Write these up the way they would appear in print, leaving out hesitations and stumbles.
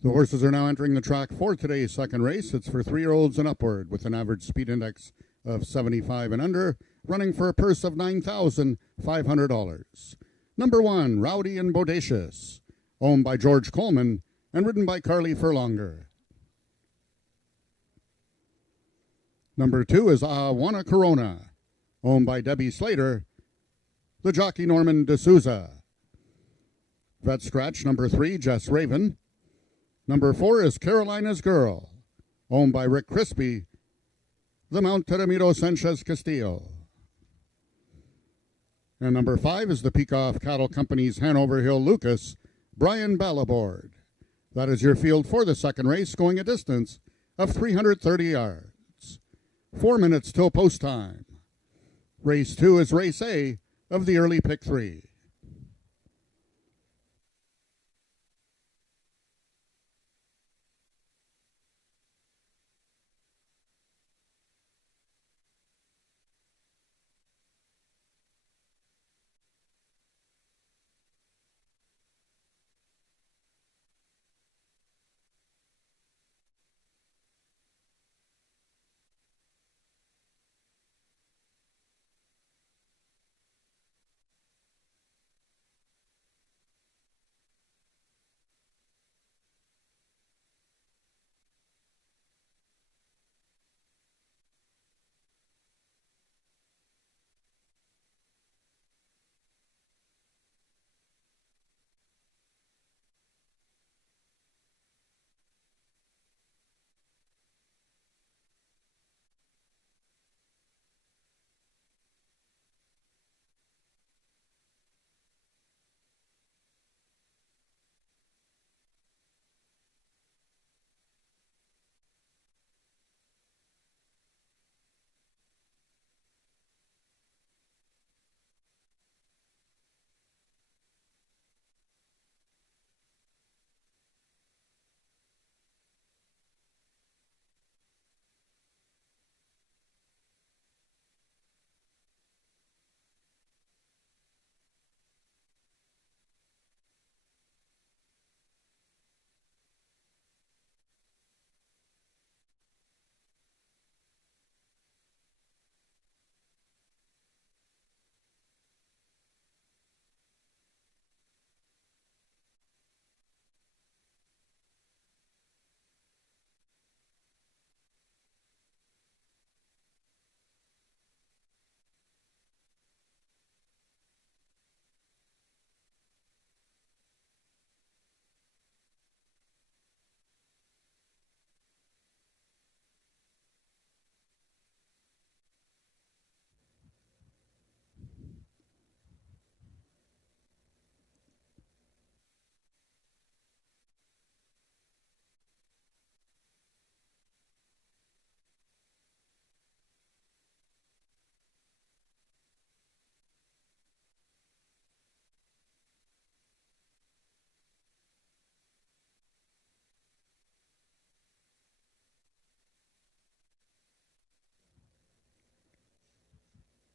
The horses are now entering the track for today's second race. It's for 3-year-olds and upward with an average speed index of 75 and under, running for a purse of $9,500. Number 1, Rowdy and Bodacious, owned by George Coleman and ridden by Carly Furlonger. Number 2 is Awana Corona, owned by Debbie Slater, the jockey Norman D'Souza. Vet scratch number 3, Jess Raven. Number 4 is Carolina's Girl, owned by Rick Crispy, the Mount Teramiro Sanchez Castillo. And number 5 is the Peacock Cattle Company's Hanover Hill Lucas, Brian Ballabord. That is your field for the second race, going a distance of 330 yards. 4 minutes till post time. Race 2 is race A of the early pick 3.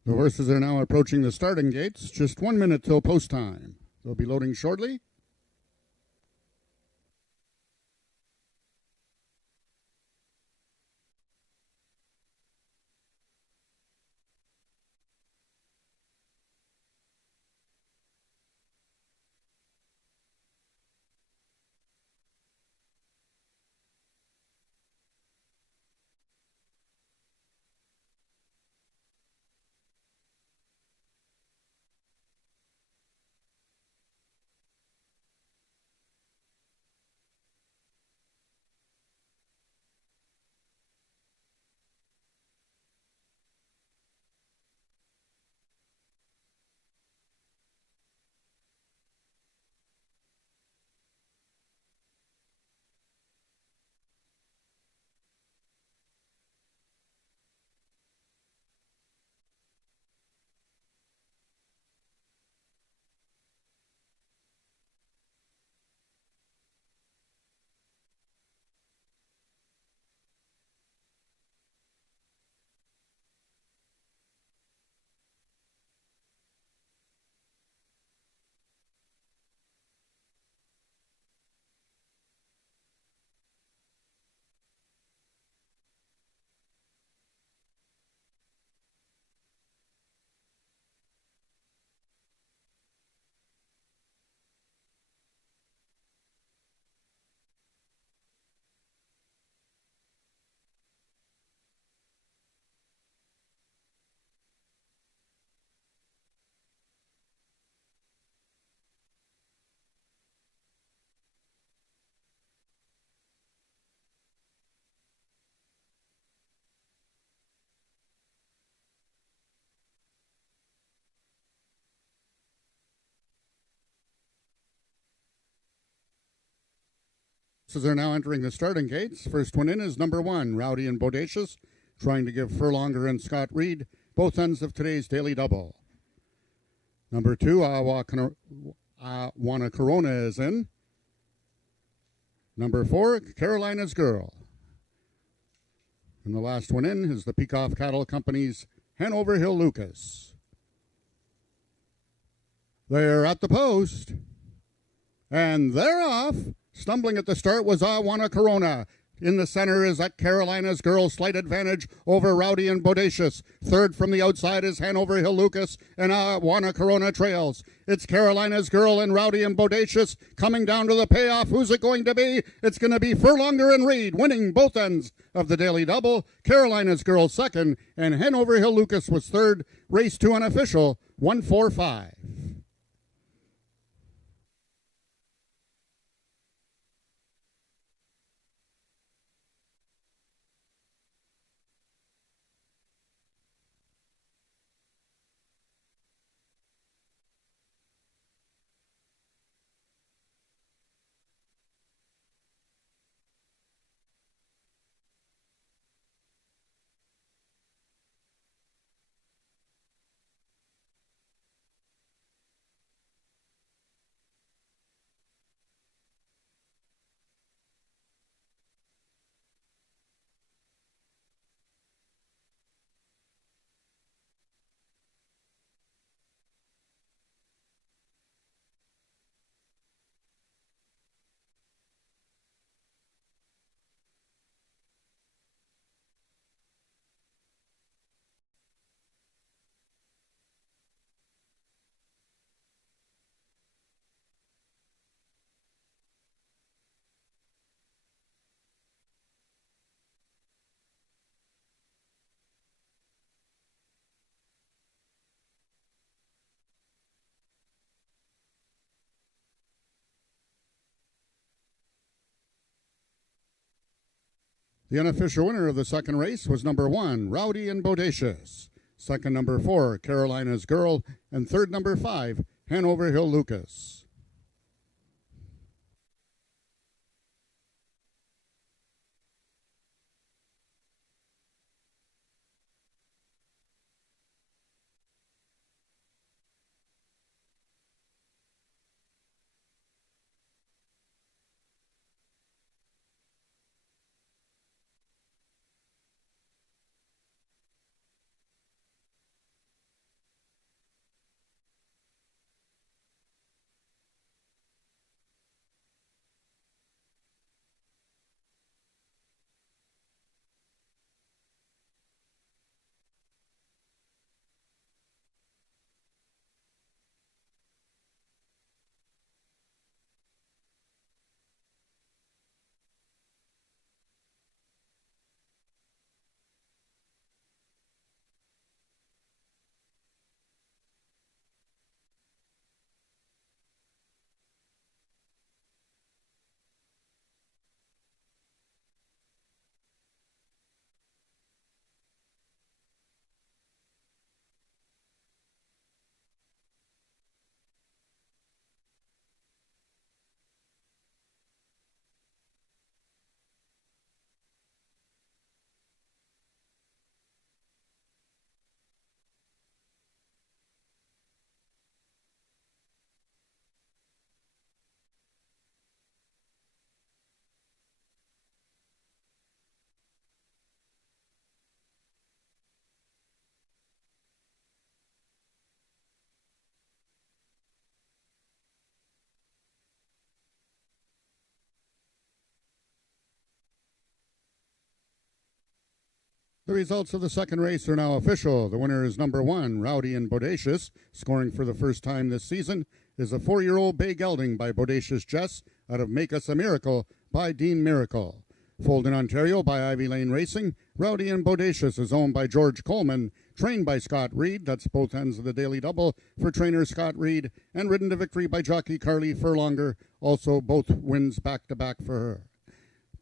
The horses are now approaching the starting gates. Just 1 minute till post time. They'll be loading shortly. Horses are now entering the starting gates. First one in is number 1, Rowdy and Bodacious, trying to give Furlonger and Scott Reed both ends of today's daily double. Number 2, Wanna Corona is in. Number 4, Carolina's Girl. And the last one in is the Peacock Cattle Company's Hanover Hill Lucas. They're at the post. And they're off. Stumbling at the start was Wanna Corona. In the center is that Carolina's Girl, slight advantage over Rowdy and Bodacious. Third from the outside is Hanover Hill Lucas, and Wanna Corona trails. It's Carolina's Girl and Rowdy and Bodacious coming down to the payoff. Who's it going to be? It's going to be Furlonger and Reed, winning both ends of the daily double. Carolina's Girl second, and Hanover Hill Lucas was third. Race 2 unofficial, 1-4-5. The unofficial winner of the second race was number 1, Rowdy and Bodacious. Second, number 4, Carolina's Girl. And third, number 5, Hanover Hill Lucas. The results of the second race are now official. The winner is number 1, Rowdy and Bodacious. Scoring for the first time this season is a 4-year-old bay gelding by Bodacious Jess out of Make Us a Miracle by Dean Miracle. Foaled in Ontario by Ivy Lane Racing, Rowdy and Bodacious is owned by George Coleman, trained by Scott Reed. That's both ends of the daily double for trainer Scott Reed, and ridden to victory by jockey Carly Furlonger. Also both wins back-to-back for her.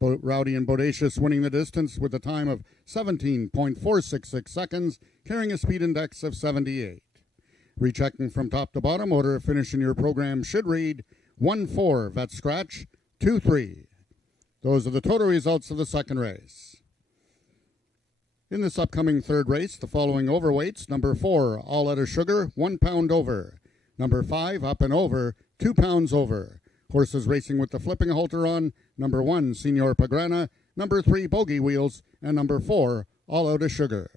Rowdy and Bodacious winning the distance with a time of 17.466 seconds, carrying a speed index of 78. Rechecking from top to bottom, order of finish in your program should read 1-4, vet scratch, 2-3. Those are the total results of the second race. In this upcoming third race, the following overweights: number 4, All Out of Sugar, 1 pound over. Number 5, Up and Over, 2 pounds over. Horses racing with the flipping halter on: number 1, Senor Pagrana, number 3, Bogey Wheels, and number 4, All Out of Sugar.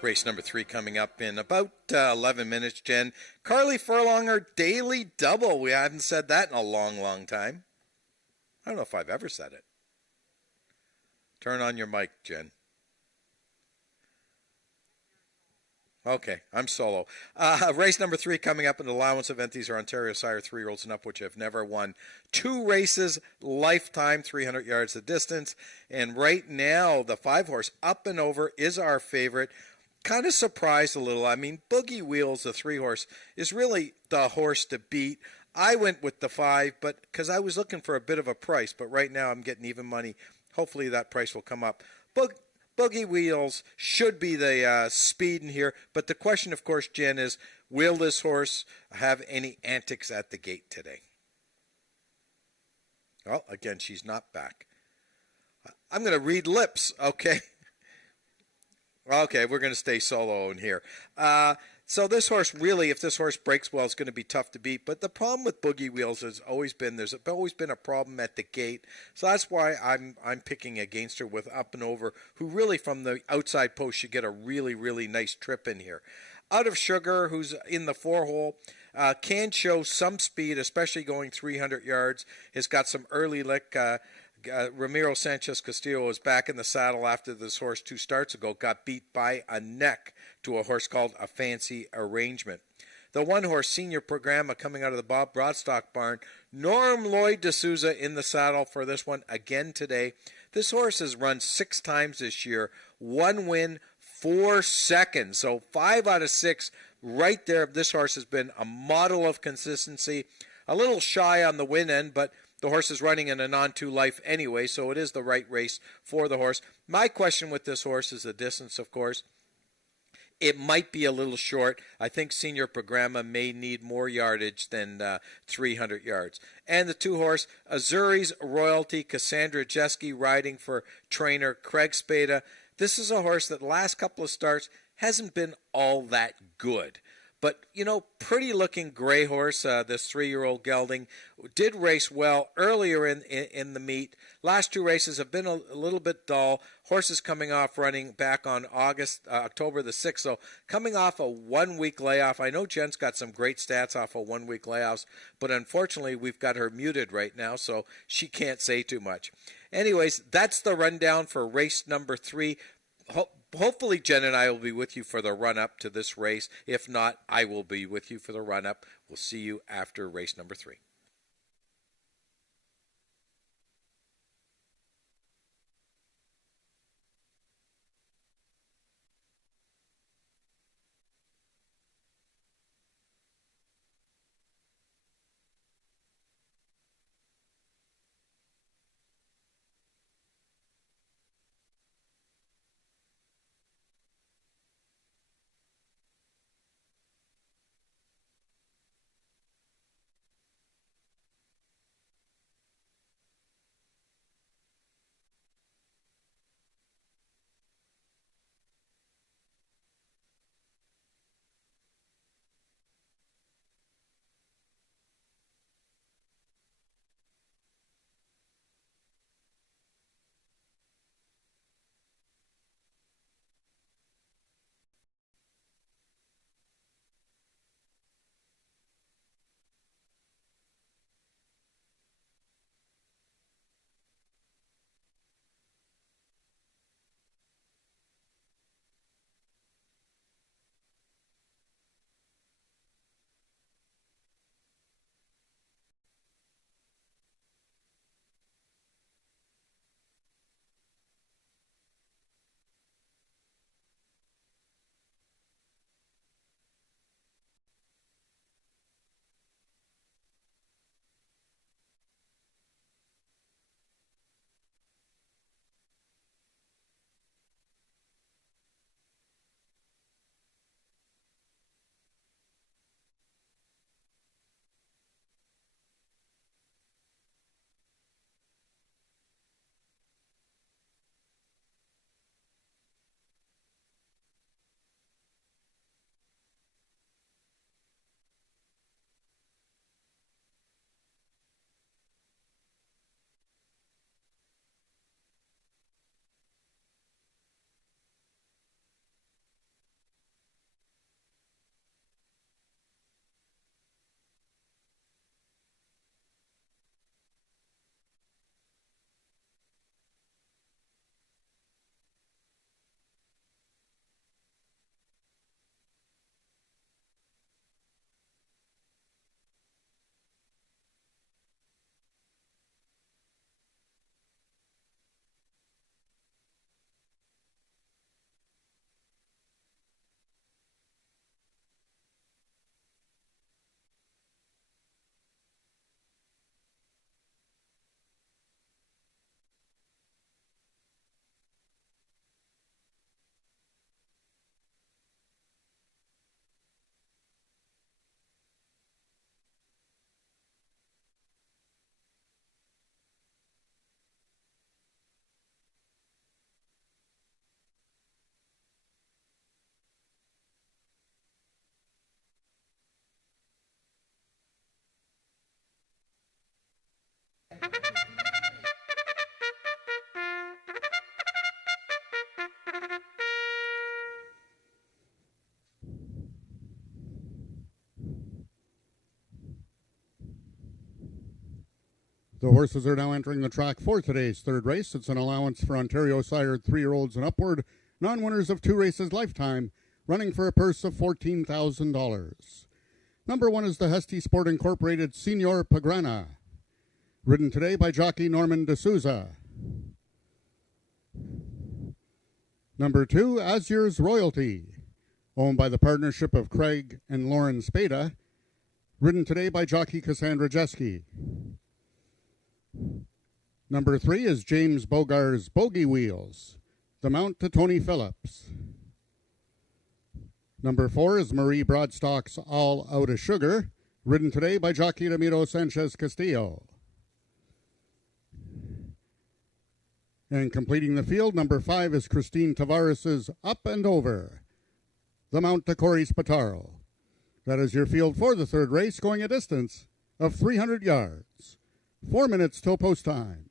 Race number 3 coming up in about 11 minutes, Jen. Carly Furlonger daily double. We hadn't said that in a long, long time. I don't know if I've ever said it. Turn on your mic, Jen. Okay, I'm solo. Race number 3 coming up in the allowance event. These are Ontario Sire 3-year-olds and up, which have never won 2 races lifetime, 300 yards the distance. And right now, the 5-horse Up and Over is our favorite. Kind of surprised a little. I mean, Boogie Wheels, the 3-horse, is really the horse to beat. I went with the 5, but because I was looking for a bit of a price, but right now I'm getting even money. Hopefully that price will come up. Boogie Wheels should be the speed in here, but the question, of course, Jen, is will this horse have any antics at the gate today? Well, again, she's not back. I'm going to read lips, okay? Okay, we're going to stay solo in here. So this horse really, if this horse breaks well, is going to be tough to beat. But the problem with Boogie Wheels has always been there's always been a problem at the gate. So that's why I'm picking against her with Up and Over, who really from the outside post should get a really, really nice trip in here. Out of Sugar, who's in the 4-hole, can show some speed, especially going 300 yards. Has got some early lick. Ramiro Sanchez Castillo is back in the saddle after this horse 2 starts ago got beat by a neck to a horse called A Fancy Arrangement. The 1-horse Senior Programma coming out of the Bob Broadstock barn. Norm Lloyd D'Souza in the saddle for this one again today. This horse has run 6 times this year. 1 win, 4 seconds. So 5 out of 6 right there. This horse has been a model of consistency. A little shy on the win end, but the horse is running in a non-2 life anyway, so it is the right race for the horse. My question with this horse is the distance, of course. It might be a little short. I think Senior Programma may need more yardage than 300 yards. And the 2-horse, Azuri's Royalty, Cassandra Jeske riding for trainer Craig Spada. This is a horse that the last couple of starts hasn't been all that good. But, you know, pretty looking gray horse, this 3-year-old gelding, did race well earlier in the meet. Last 2 races have been a little bit dull. Horses coming off running back on October the 6th. So coming off a 1-week layoff. I know Jen's got some great stats off of 1-week layoffs, but unfortunately we've got her muted right now, so she can't say too much. Anyways, that's the rundown for race number 3. Hopefully, Jen and I will be with you for the run-up to this race. If not, I will be with you for the run-up. We'll see you after race number 3. The horses are now entering the track for today's third race. It's an allowance for Ontario sired 3-year-olds and upward, non-winners of 2 races lifetime, running for a purse of $14,000. Number 1 is the Hesty Sport Incorporated Senior Pagrana, ridden today by jockey Norman D'Souza. Number 2, Azur's Royalty, owned by the partnership of Craig and Lauren Spada, ridden today by jockey Cassandra Jeske. Number 3 is James Bogar's Bogey Wheels, the mount to Tony Phillips. Number 4 is Marie Broadstock's All Out of Sugar, ridden today by jockey Ramiro Sanchez Castillo. And completing the field, number 5 is Christine Tavares's Up and Over, the mount to Corey Spataro. That is your field for the third race, going a distance of 300 yards. 4 minutes till post time.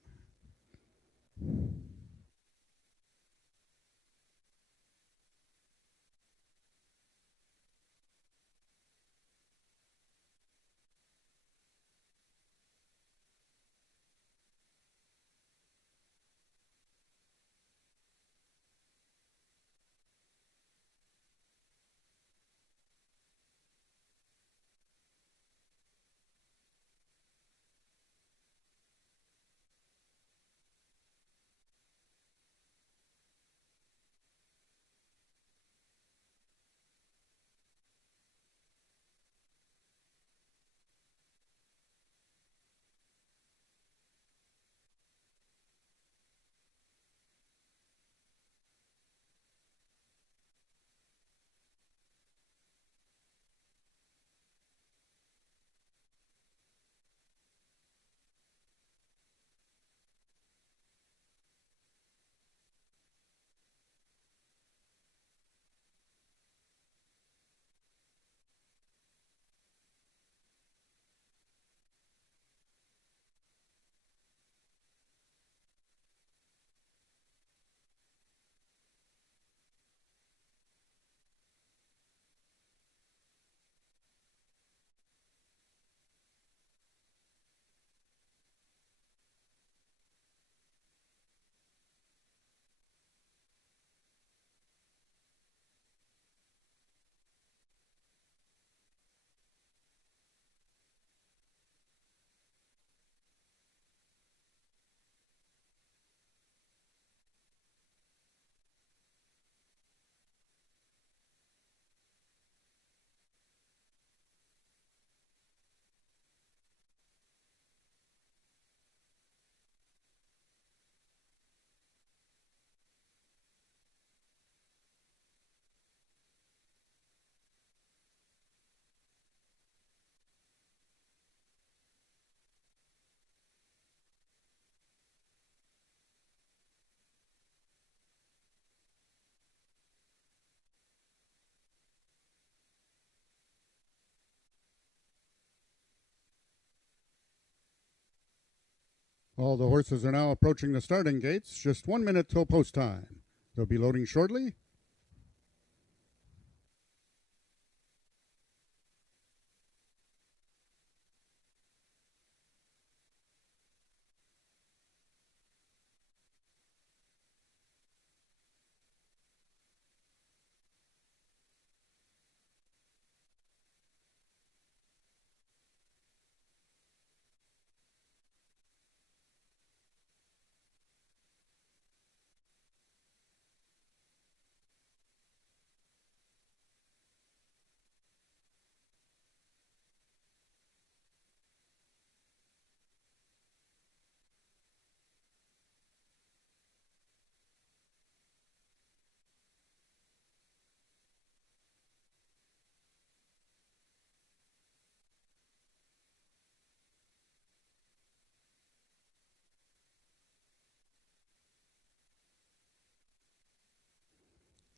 All the horses are now approaching the starting gates. Just 1 minute till post time. They'll be loading shortly.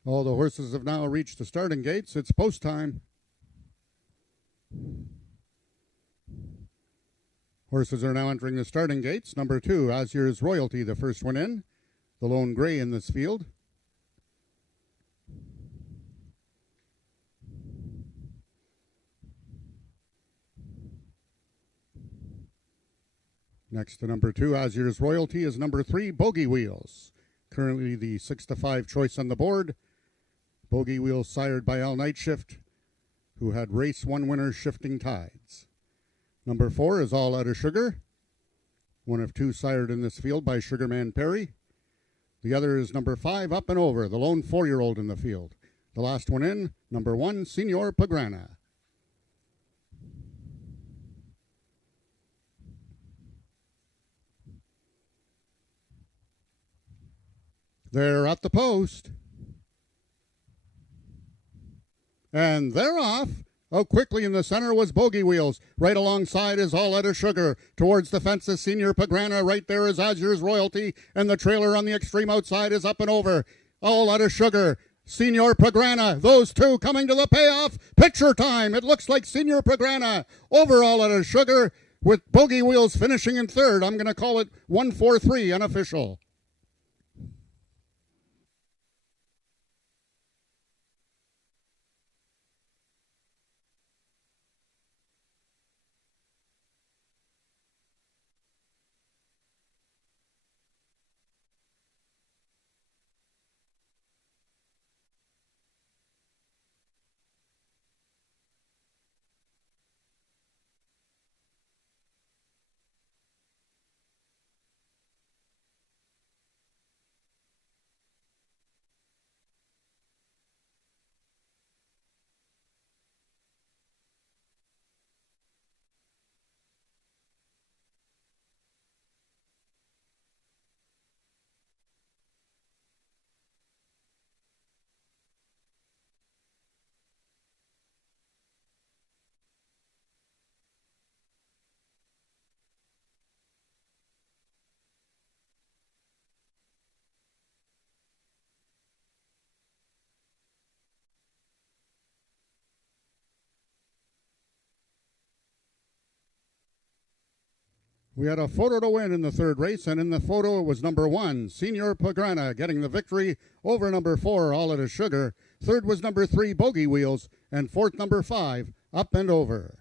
All the horses have now reached the starting gates. It's post time. Horses are now entering the starting gates. Number 2, Azur's Royalty, the first one in. The lone gray in this field. Next to number 2, Azur's Royalty, is number 3, Bogey Wheels. Currently the 6-5 choice on the board. Bogey Wheels sired by Al Nightshift, who had race 1 winner Shifting Tides. Number 4 is All Out of Sugar, one of 2 sired in this field by Sugarman Perry. The other is number 5, Up and Over, the lone 4-year-old in the field. The last one in, number 1, Senor Pagrana. They're at the post. And they're off. Oh, quickly in the center was Bogey Wheels. Right alongside is All Out of Sugar. Towards the fence is Senor Pagrana. Right there is Azur's Royalty. And the trailer on the extreme outside is Up and Over. All Out of Sugar. Senor Pagrana. Those two coming to the payoff. Picture time. It looks like Senor Pagrana over All Out of Sugar with Bogey Wheels finishing in third. I'm going to call it 1-4-3 unofficial. We had a photo to win in the third race, and in the photo it was number 1, Senor Pagrana, getting the victory over number 4, All Out of Sugar. Third was number 3, Bogey Wheels, and fourth, number 5, Up and Over.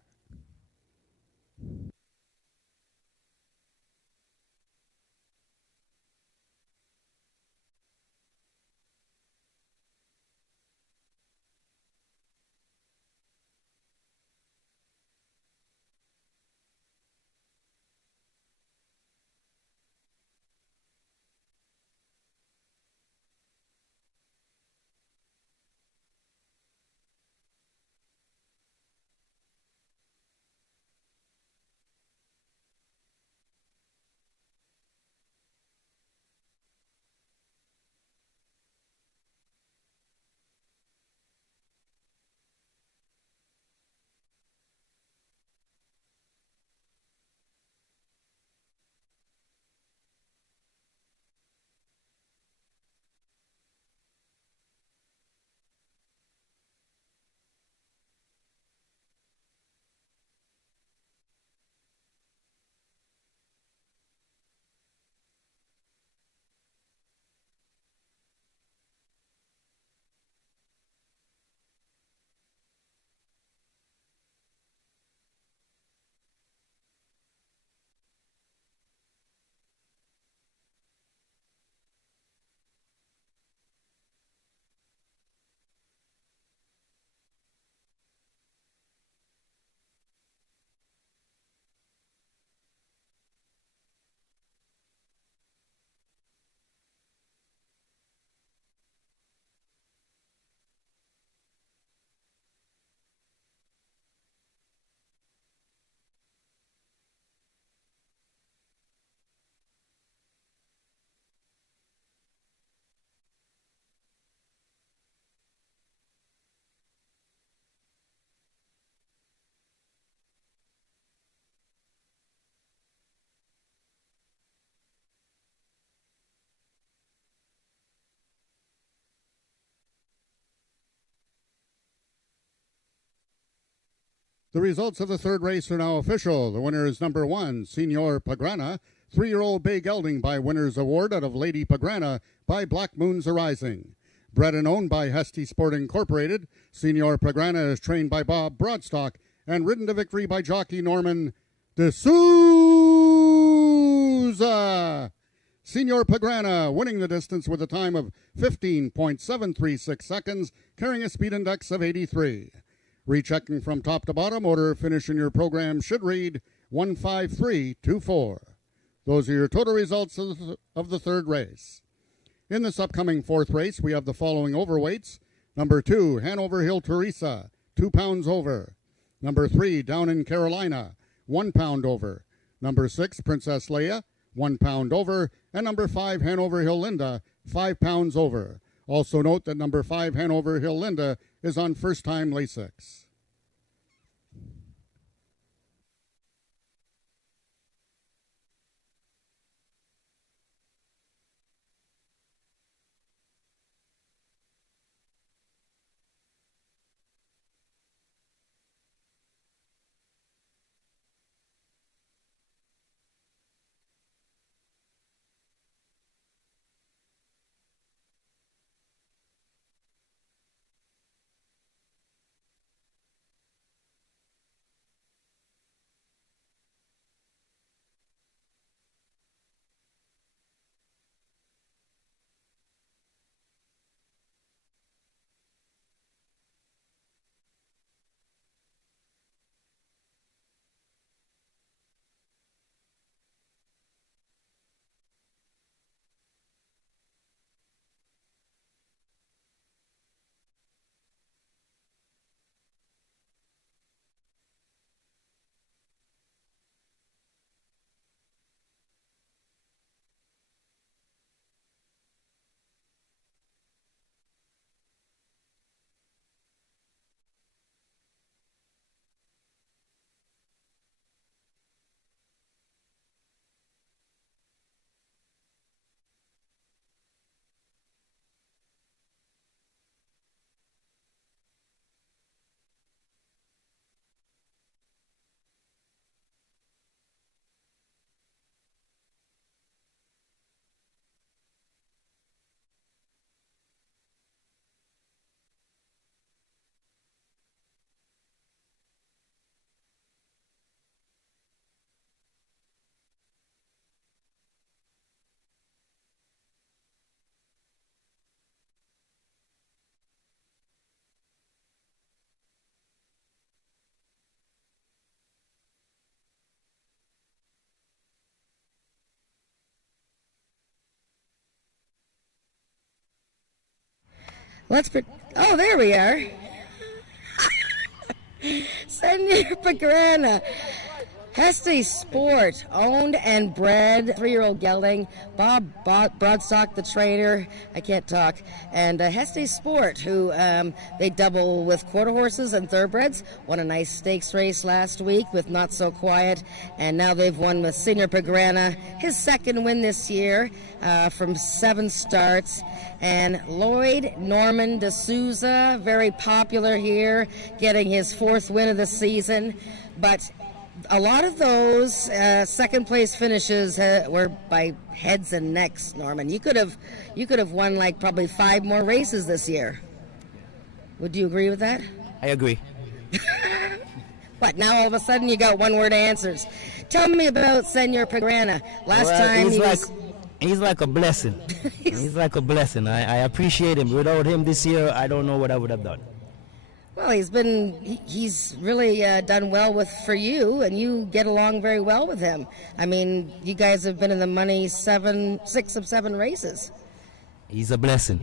The results of the third race are now official. The winner is number 1, Senor Pagrana, 3-year-old bay gelding by Winner's Award out of Lady Pagrana by Black Moon's Arising. Bred and owned by Hesty Sport Incorporated, Senor Pagrana is trained by Bob Broadstock and ridden to victory by jockey Norman D'Souza. D'Souza. Senor Pagrana winning the distance with a time of 15.736 seconds, carrying a speed index of 83. Rechecking from top to bottom, order of finish in your program should read 15324. Those are your total results of the third race. In this upcoming fourth race, we have the following overweights. Number 2, Hanover Hill Teresa, 2 pounds over. Number 3, Down in Carolina, 1 pound over. Number 6, Princess Leia, 1 pound over. And number 5, Hanover Hill Linda, 5 pounds over. Also note that number 5, Hanover Hill Linda, is on first-time Lasix. Oh, there we are. Senor Pagrana. Hesty Sport, owned and bred 3-year-old gelding. Bob Broadstock, the trainer. I can't talk. And Hesty Sport, who they double with quarter horses and thoroughbreds. Won a nice stakes race last week with Not So Quiet. And now they've won with Senor Pagrana, his second win this year from 7 starts. And Lloyd Norman D'Souza, very popular here, getting his 4th win of the season. But a lot of those second place finishes were by heads and necks, Norman. You could have won like probably 5 more races this year. Would you agree with that? I agree. What, now all of a sudden you got one-word answers. Tell me about Senor Pagrana. Last time he's like a blessing. He's like a blessing. I appreciate him. Without him this year, I don't know what I would have done. Well, he's really done well for you, and you get along very well with him. I mean, you guys have been in the money 6 of 7 races. He's a blessing.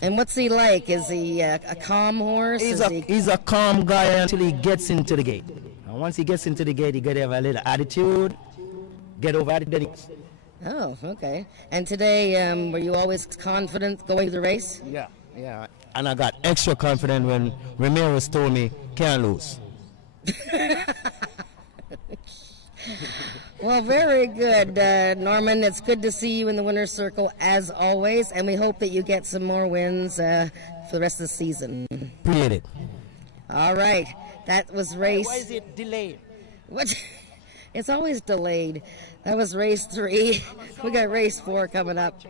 And what's he like? Is he a calm horse? He's a calm guy until he gets into the gate. And once he gets into the gate, he got to have a little attitude, get over it. Oh, okay. And today, were you always confident going to the race? Yeah. And I got extra confident when Ramirez told me, can't lose. Well, very good, Norman. It's good to see you in the winner's circle, as always, and we hope that you get some more wins for the rest of the season. Appreciate it. All right. That was race... Why is it delayed? What? It's always delayed. That was race 3. We got race 4 coming up.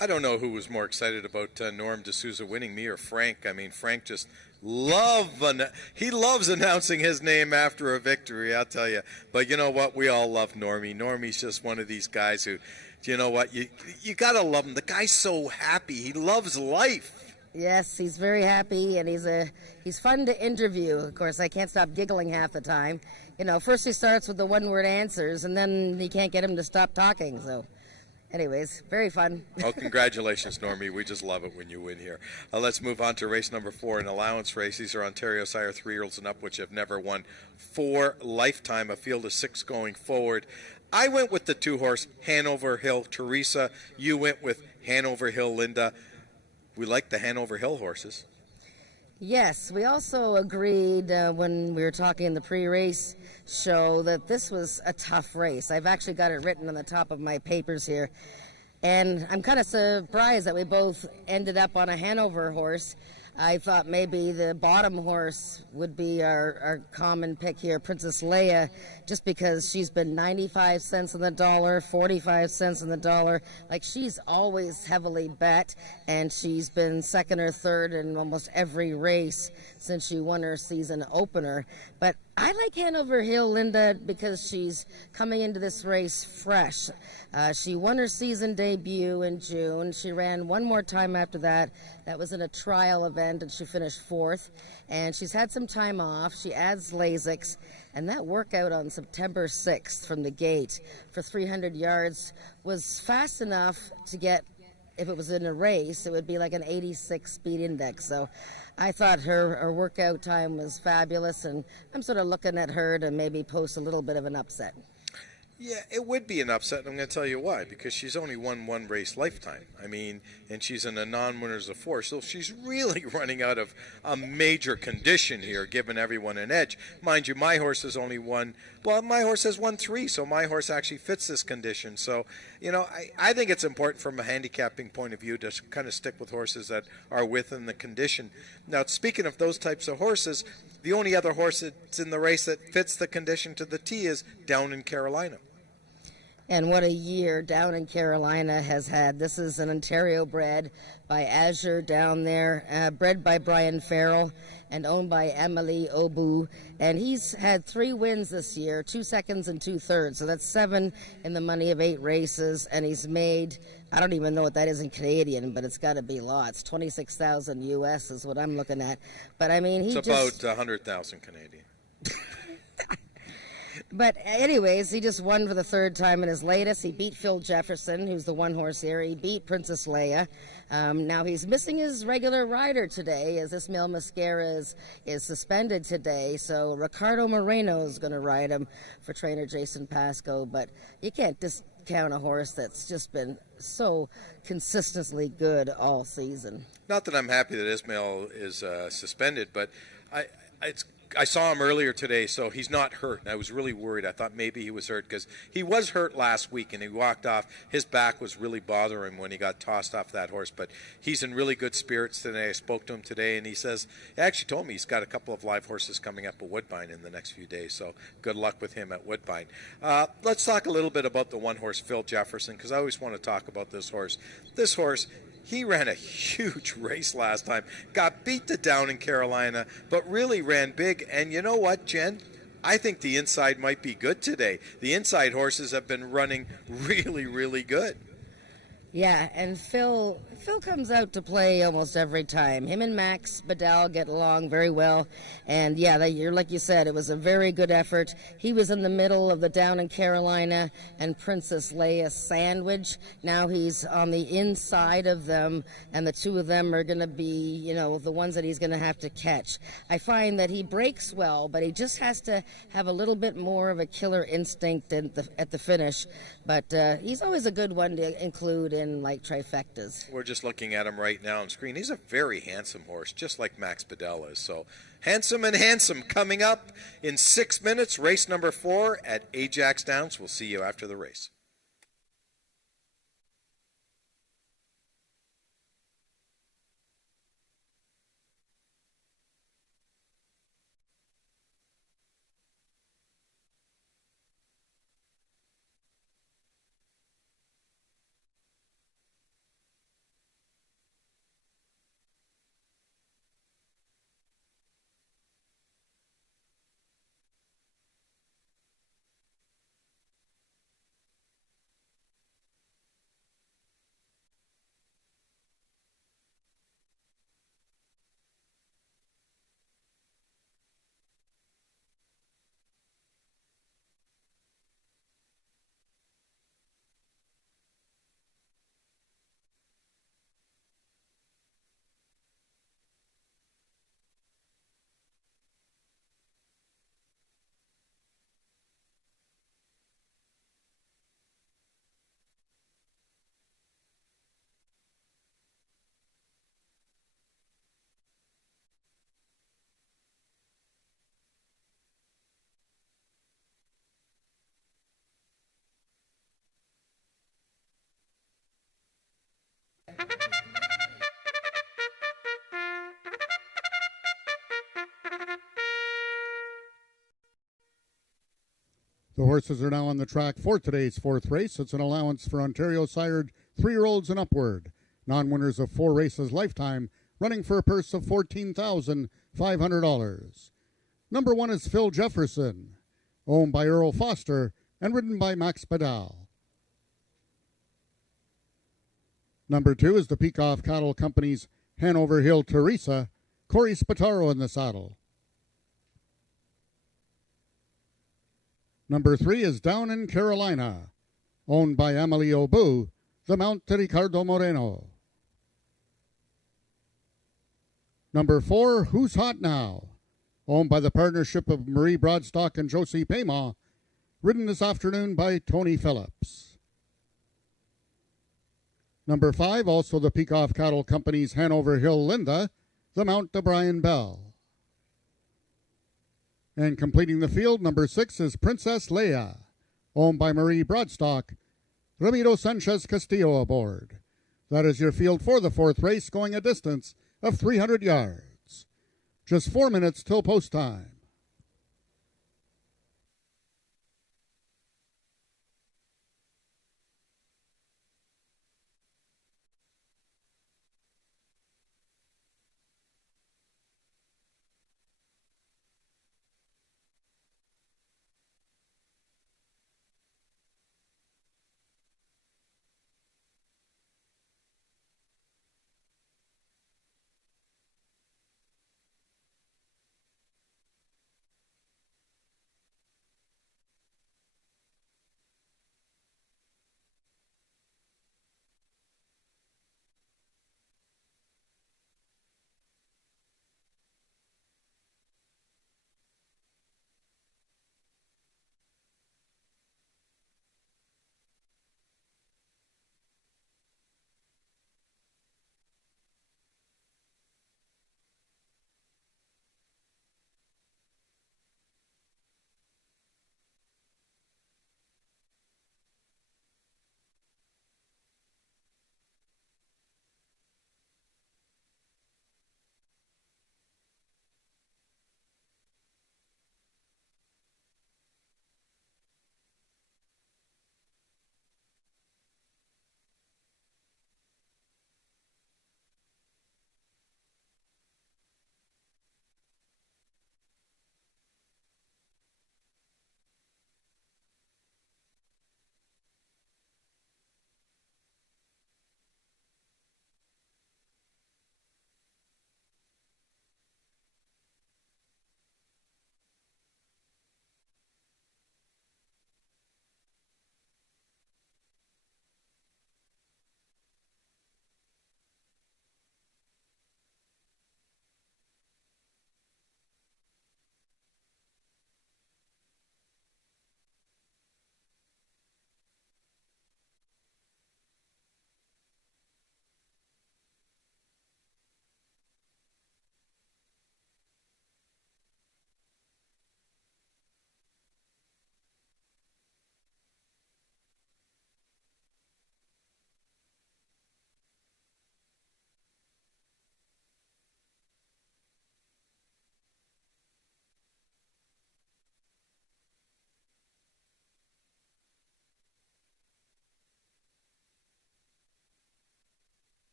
I don't know who was more excited about Norm D'Souza winning, me or Frank. I mean, Frank just he loves announcing his name after a victory, I'll tell you. But you know what? We all love Normie. Normie's just one of these guys who, you know what? You got to love him. The guy's so happy. He loves life. Yes, he's very happy, and he's fun to interview. Of course, I can't stop giggling half the time. You know, first he starts with the one-word answers, and then you can't get him to stop talking. So, anyways, very fun. Oh, congratulations, Normie. We just love it when you win here. Let's move on to race number 4, an allowance race. These are Ontario Sire 3-year-olds and up, which have never won for lifetime, a field of 6 going forward. I went with the 2-horse Hanover Hill Teresa. You went with Hanover Hill Linda. We like the Hanover Hill horses. Yes, we also agreed when we were talking in the pre-race show that this was a tough race. I've actually got it written on the top of my papers here. And I'm kind of surprised that we both ended up on a Hanover horse. I thought maybe the bottom horse would be our common pick here, Princess Leia, just because she's been 95 cents on the dollar, 45 cents on the dollar. Like, she's always heavily bet, and she's been second or third in almost every race since she won her season opener. But I like Hanover Hill, Linda, because she's coming into this race fresh. She won her season debut in June. She ran one more time after that. That was in a trial event, and she finished 4th. And she's had some time off. She adds Lasix. And that workout on September 6th from the gate for 300 yards was fast enough to get, if it was in a race, it would be like an 86 speed index. So I thought her workout time was fabulous, and I'm sort of looking at her to maybe post a little bit of an upset. Yeah, it would be an upset, and I'm going to tell you why. Because she's only won one race lifetime. I mean, and she's in a non-winners of 4, so she's really running out of a major condition here, giving everyone an edge. Mind you, my horse has only won, well, my horse has won 3, so my horse actually fits this condition. So, you know, I think it's important from a handicapping point of view to kind of stick with horses that are within the condition. Now, speaking of those types of horses, the only other horse that's in the race that fits the condition to the T is Down in Carolina. And what a year Down in Carolina has had. This is an Ontario bred by Azure down there, bred by Brian Farrell and owned by Emily Obu. And he's had 3 wins this year, 2 seconds and 2 thirds. So that's 7 in the money of 8 races. And he's made, I don't even know what that is in Canadian, but it's got to be lots. 26,000 US is what I'm looking at. But I mean, it's about 100,000 Canadian. But anyways, he just won for the 3rd time in his latest. He beat Phil Jefferson, who's the 1-horse here. He beat Princess Leia. Now he's missing his regular rider today, as Ismael Mascara is suspended today. So Ricardo Moreno is going to ride him for trainer Jason Pascoe. But you can't discount a horse that's just been so consistently good all season. Not that I'm happy that Ismael is suspended, but I saw him earlier today, so he's not hurt. And I was really worried. I thought maybe he was hurt because he was hurt last week and he walked off. His back was really bothering him when he got tossed off that horse. But he's in really good spirits today. I spoke to him today, and he actually told me he's got a couple of live horses coming up at Woodbine in the next few days. So good luck with him at Woodbine. Let's talk a little bit about the 1-horse Phil Jefferson, because I always want to talk about this horse. This horse, he ran a huge race last time, got beat to Down in Carolina, but really ran big. And you know what, Jen? I think the inside might be good today. The inside horses have been running really, really good. Yeah, and Phil comes out to play almost every time. Him and Max Bedell get along very well. And yeah, you're like you said, it was a very good effort. He was in the middle of the Down in Carolina and Princess Leia sandwich. Now he's on the inside of them, and the two of them are going to be, you know, the ones that he's going to have to catch. I find that he breaks well, but he just has to have a little bit more of a killer instinct at the finish. But he's always a good one to include in like trifectas. We're just looking at him right now on screen. He's a very handsome horse, just like Max Bedell is. So handsome and handsome coming up in 6 minutes. Race number 4 at AjaxDowns. We'll see you after the race. The horses are now on the track for today's fourth race. It's an allowance for Ontario sired 3-year-olds and upward. Non-winners of 4 races lifetime, running for a purse of $14,500. Number 1 is Phil Jefferson, owned by Earl Foster and ridden by Max Badal. Number 2 is the Peacock Cattle Company's Hanover Hill Teresa, Corey Spataro in the saddle. Number 3 is Down in Carolina, owned by Amelie Obu, the Mount to Ricardo Moreno. Number 4, Who's Hot Now, owned by the partnership of Marie Broadstock and Josie Payma, ridden this afternoon by Tony Phillips. Number 5, also the Peacock Cattle Company's Hanover Hill Linda, the Mount to Brian Bell. And completing the field, number 6 is Princess Leia, owned by Marie Broadstock, Ramiro Sanchez Castillo aboard. That is your field for the fourth race, going a distance of 300 yards. Just 4 minutes till post time.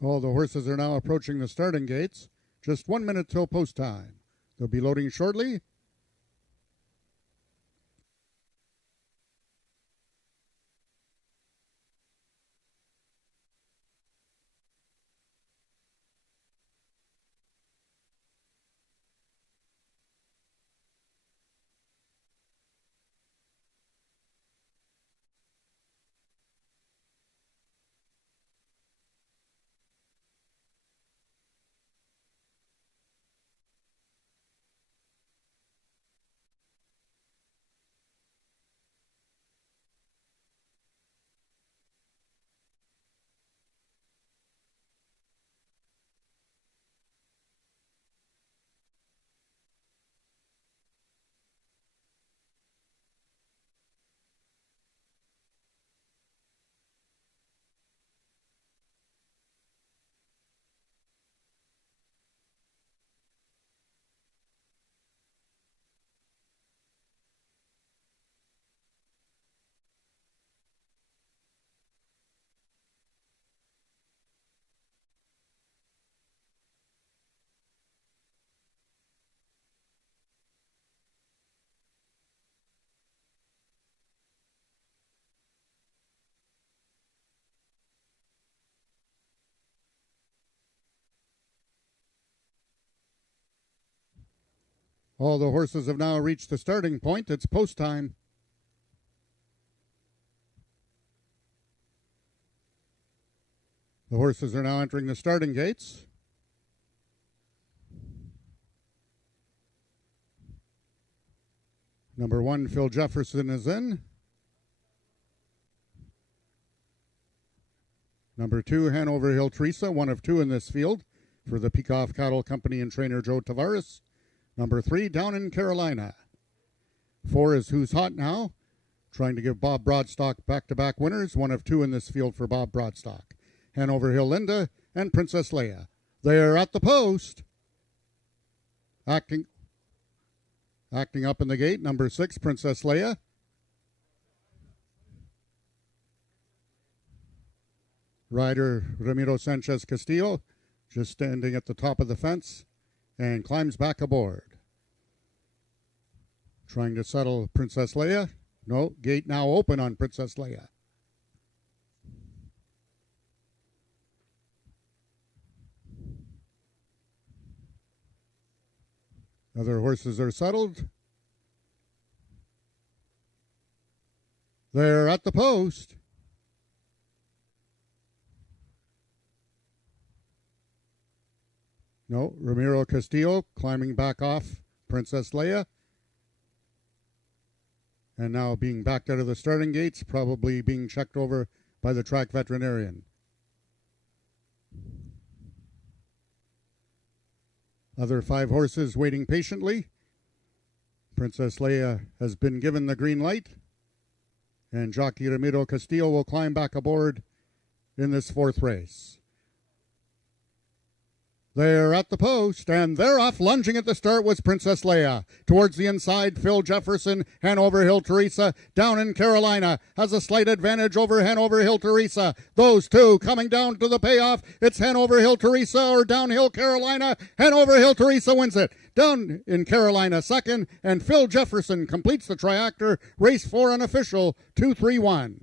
All the horses are now approaching the starting gates. Just 1 minute till post time. They'll be loading shortly. All the horses have now reached the starting point. It's post time. The horses are now entering the starting gates. Number 1, Phil Jefferson is in. Number 2, Hanover Hill Teresa, one of 2 in this field for the Peacock Cattle Company and trainer Joe Tavares. Number 3, Down in Carolina. 4 is Who's Hot Now, trying to give Bob Broadstock back-to-back winners, one of 2 in this field for Bob Broadstock. Hanover Hill Linda and Princess Leia. They're at the post. Acting up in the gate, number 6, Princess Leia. Rider Ramiro Sanchez Castillo just standing at the top of the fence and climbs back aboard. Trying to settle Princess Leia. No, gate now open on Princess Leia. Other horses are settled. They're at the post. No, Ramiro Castillo climbing back off Princess Leia. And now being backed out of the starting gates, probably being checked over by the track veterinarian. Other 5 horses waiting patiently. Princess Leia has been given the green light. And jockey Ramiro Castillo will climb back aboard in this 4th race. They're at the post, and they're off. Lunging at the start was Princess Leia. Towards the inside, Phil Jefferson, Hanover Hill Teresa, Down in Carolina, has a slight advantage over Hanover Hill Teresa. Those 2 coming down to the payoff. It's Hanover Hill Teresa or Downhill Carolina. Hanover Hill Teresa wins it. Down in Carolina second, and Phil Jefferson completes the triactor. Race 4 unofficial, 2-3-1.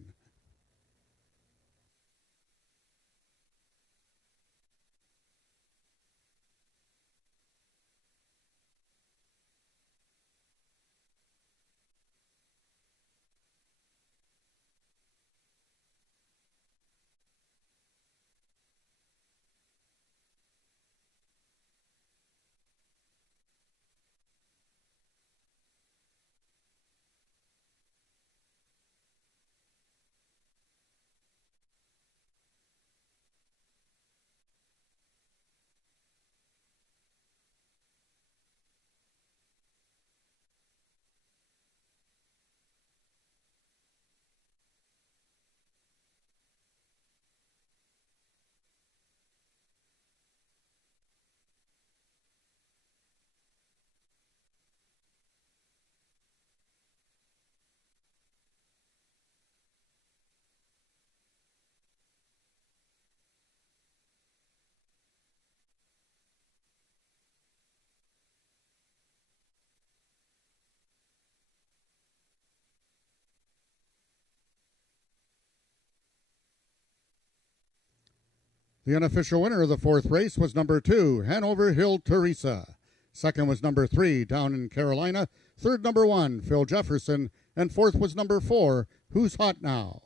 The unofficial winner of the 4th race was number 2, Hanover Hill Teresa. Second was number 3, Down in Carolina. Third, number 1, Phil Jefferson. And 4th was number 4, Who's Hot Now.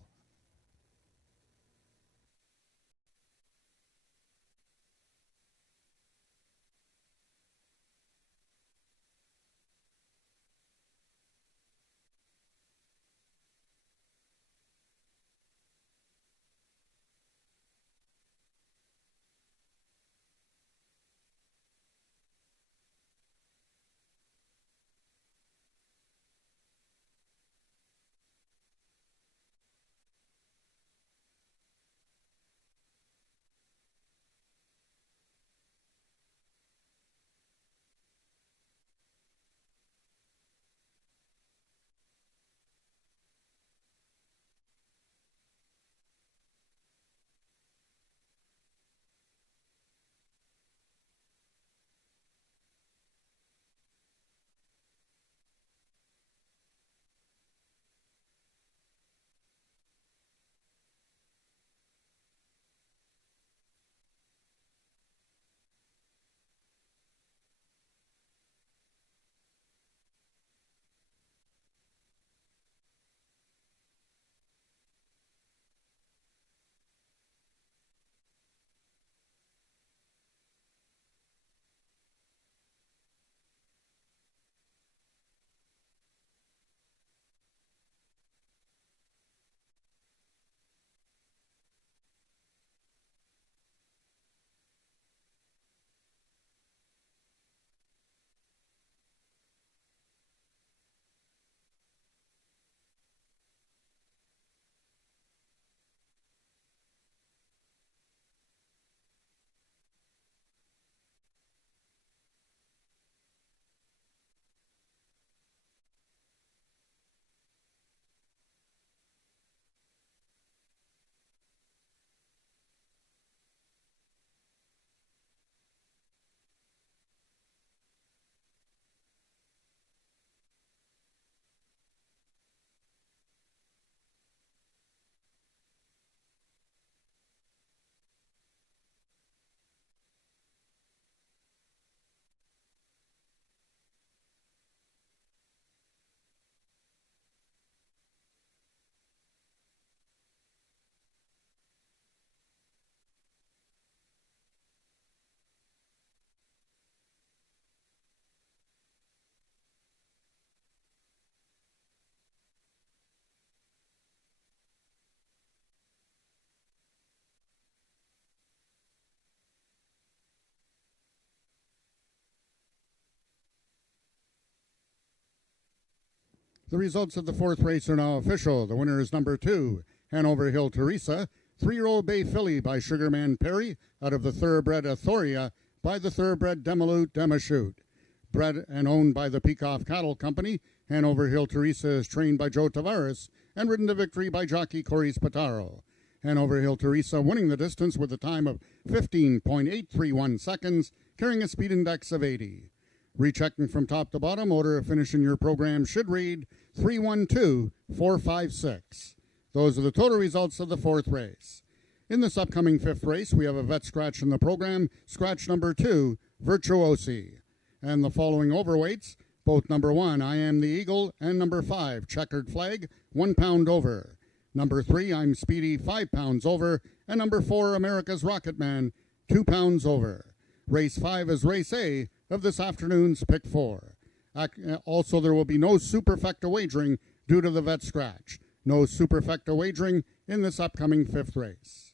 The results of the fourth race are now official. The winner is number 2, Hanover Hill Teresa, 3-year-old Bay Filly by Sugarman Perry out of the thoroughbred Athoria by the thoroughbred Demalut Demashute. Bred and owned by the Peacock Cattle Company, Hanover Hill Teresa is trained by Joe Tavares and ridden to victory by jockey Corey Spataro. Hanover Hill Teresa winning the distance with a time of 15.831 seconds, carrying a speed index of 80. Rechecking from top to bottom, order of finish in your program should read 312-456. Those are the total results of the fourth race. In this upcoming fifth race, we have a vet scratch in the program, scratch number 2, Virtuosi. And the following overweights, both number 1, I Am the Eagle, and number 5, Checkered Flag, 1 pound over. Number 3, I'm Speedy, 5 pounds over. And number 4, America's Rocket Man, 2 pounds over. Race 5 is race A of this afternoon's Pick 4. Also, there will be no superfecta wagering due to the vet scratch. No superfecta wagering in this upcoming fifth race.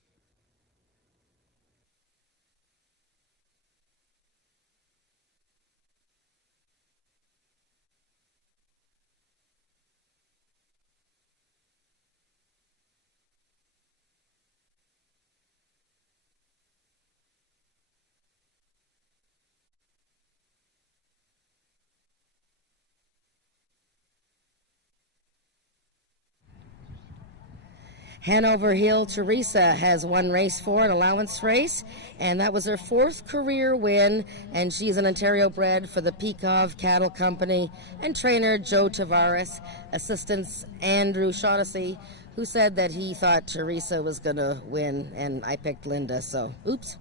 Hanover Hill Teresa has won race 4, an allowance race, and that was her 4th career win, and she's an Ontario bred for the Peacock Cattle Company, and trainer Joe Tavares, assistants Andrew Shaughnessy, who said that he thought Teresa was going to win, and I picked Linda, so oops.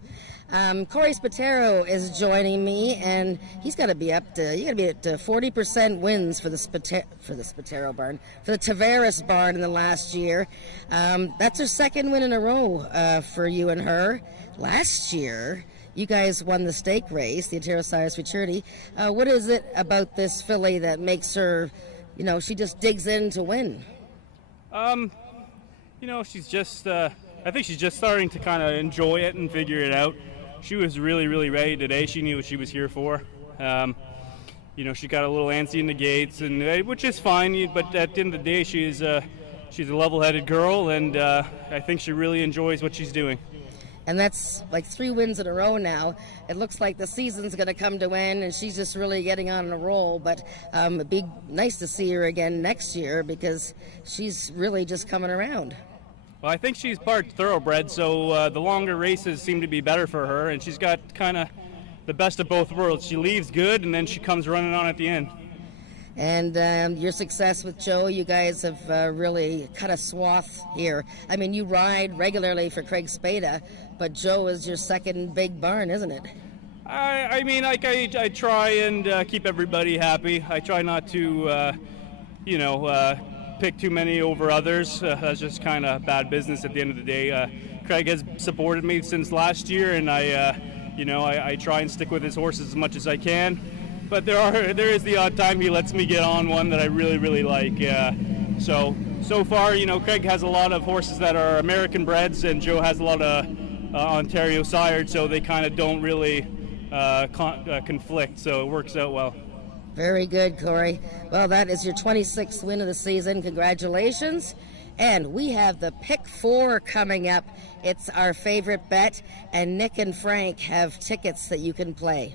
Corey Spataro is joining me, and he's got to be up to, you got to be at 40% wins for the Spataro barn, for the Tavares barn in the last year. That's her 2nd win in a row for you and her. Last year, you guys won the stake race, the Ontario Sires Futurity. What is it about this filly that makes her, she just digs in to win? She's just, I think she's just starting to kind of enjoy it and figure it out. She was really, really ready today. She knew what she was here for. She got a little antsy in the gates, and which is fine, but at the end of the day, she's a level-headed girl, and I think she really enjoys what she's doing. And that's like 3 wins in a row now. It looks like the season's going to come to end, and she's just really getting on a roll. But it'd be nice to see her again next year because she's really just coming around. Well, I think she's part thoroughbred, so the longer races seem to be better for her, and she's got kind of the best of both worlds. She leaves good, and then she comes running on at the end. And your success with Joe, you guys have really cut a swath here. I mean, you ride regularly for Craig Spada, but Joe is your 2nd big barn, isn't it? I try and keep everybody happy. I try not to, pick too many over others. That's just kind of bad business at the end of the day. Craig has supported me since last year, and I try and stick with his horses as much as I can. But there is the odd time he lets me get on one that I really, really like. So far, Craig has a lot of horses that are American breds, and Joe has a lot of Ontario sired, so they kind of don't really conflict. So it works out well. Very good, Corey. Well, that is your 26th win of the season. Congratulations. And we have the Pick 4 coming up. It's our favorite bet, and Nick and Frank have tickets that you can play.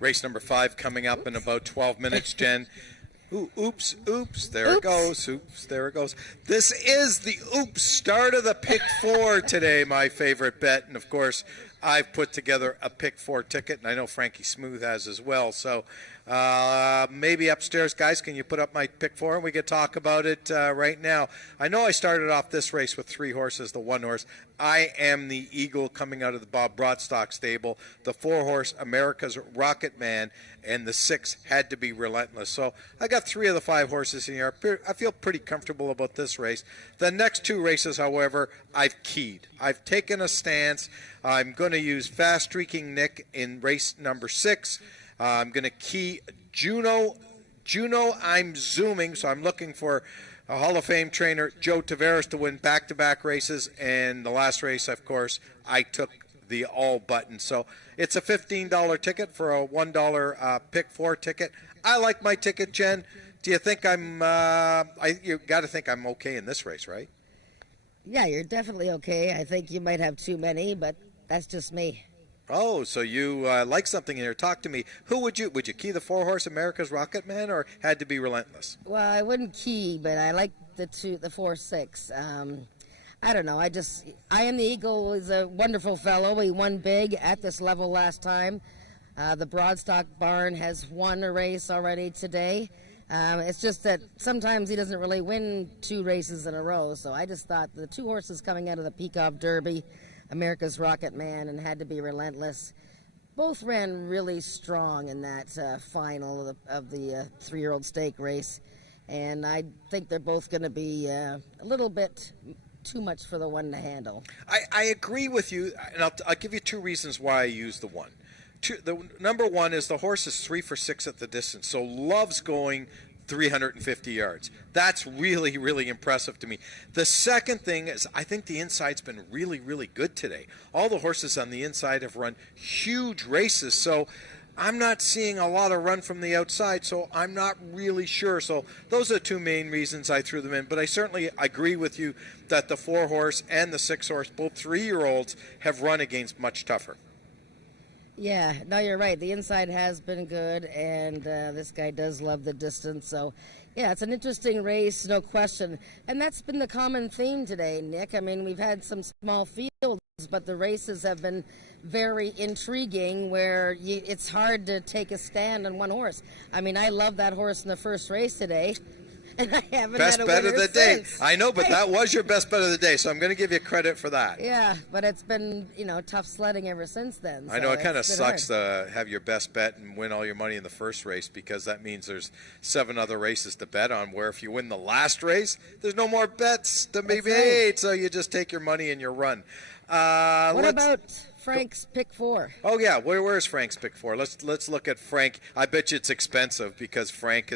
Race number 5 coming up in about 12 minutes, Jen. Ooh, oops, there it goes. Oops, there it goes. This is the oops start of the pick 4 today, my favorite bet. And, of course, I've put together a pick 4 ticket, and I know Frankie Smooth has as well. So maybe upstairs, guys, can you put up my pick 4 and we could talk about it right now. I know I started off this race with 3 horses, the 1 horse. I Am the Eagle coming out of the Bob Broadstock stable, the 4 horse America's Rocket Man, and the 6 Had to Be Relentless. So I got 3 of the 5 horses in here. I feel pretty comfortable about this race. The next 2 races, however, I've keyed. I've taken a stance. I'm going to use Fast Streaking Nick in race number 6. I'm going to key Juno. I'm zooming, so I'm looking for a Hall of Fame trainer, Joe Tavares, to win back-to-back races. And the last race, of course, I took the all button. So it's a $15 ticket for a $1 pick 4 ticket. I like my ticket, Jen. Do you think I'm you got to think I'm okay in this race, right? Yeah, you're definitely okay. I think you might have too many, but that's just me. Oh, so you like something in here. Talk to me. Who would you key the 4 horse America's Rocket Man or Had to Be Relentless? Well, I wouldn't key, but I like the 4-6. I don't know. I Am the Eagle is a wonderful fellow. He won big at this level last time. The Broadstock barn has won a race already today. It's just that sometimes he doesn't really win 2 races in a row. So I just thought the 2 horses coming out of the Peacock Derby, America's Rocket Man and Had to Be Relentless, both ran really strong in that final of the 3-year-old stake race. And I think they're both going to be a little bit too much for the 1 to handle. I agree with you, and I'll give you 2 reasons why I use the 1. The number 1 is the horse is 3 for 6 at the distance, so loves going 350 yards. That's really, really impressive to me. The second thing is I think the inside's been really, really good today. All the horses on the inside have run huge races, so I'm not seeing a lot of run from the outside, so I'm not really sure. So those are the 2 main reasons I threw them in. But I certainly agree with you that the 4 horse and the 6 horse, both 3-year-olds, have run against much tougher. Yeah, no, you're right. The inside has been good, and this guy does love the distance. So, yeah, it's an interesting race, no question. And that's been the common theme today, Nick. I mean, we've had some small fields, but the races have been very intriguing where it's hard to take a stand on one horse. I mean, I love that horse in the first race today. And I haven't best had a bet of the day. since. I know, but that was your best bet of the day, so I'm going to give you credit for that. Yeah, but it's been, tough sledding ever since then. I know it kind of been sucks hard. to have your best bet and win all your money in the first race because that means there's 7 other races to bet on, where if you win the last race, there's no more bets to be made, so you just take your money and you run. What about Frank's pick 4? Oh yeah, where's Frank's pick 4? Let's look at Frank. I bet you it's expensive because Frank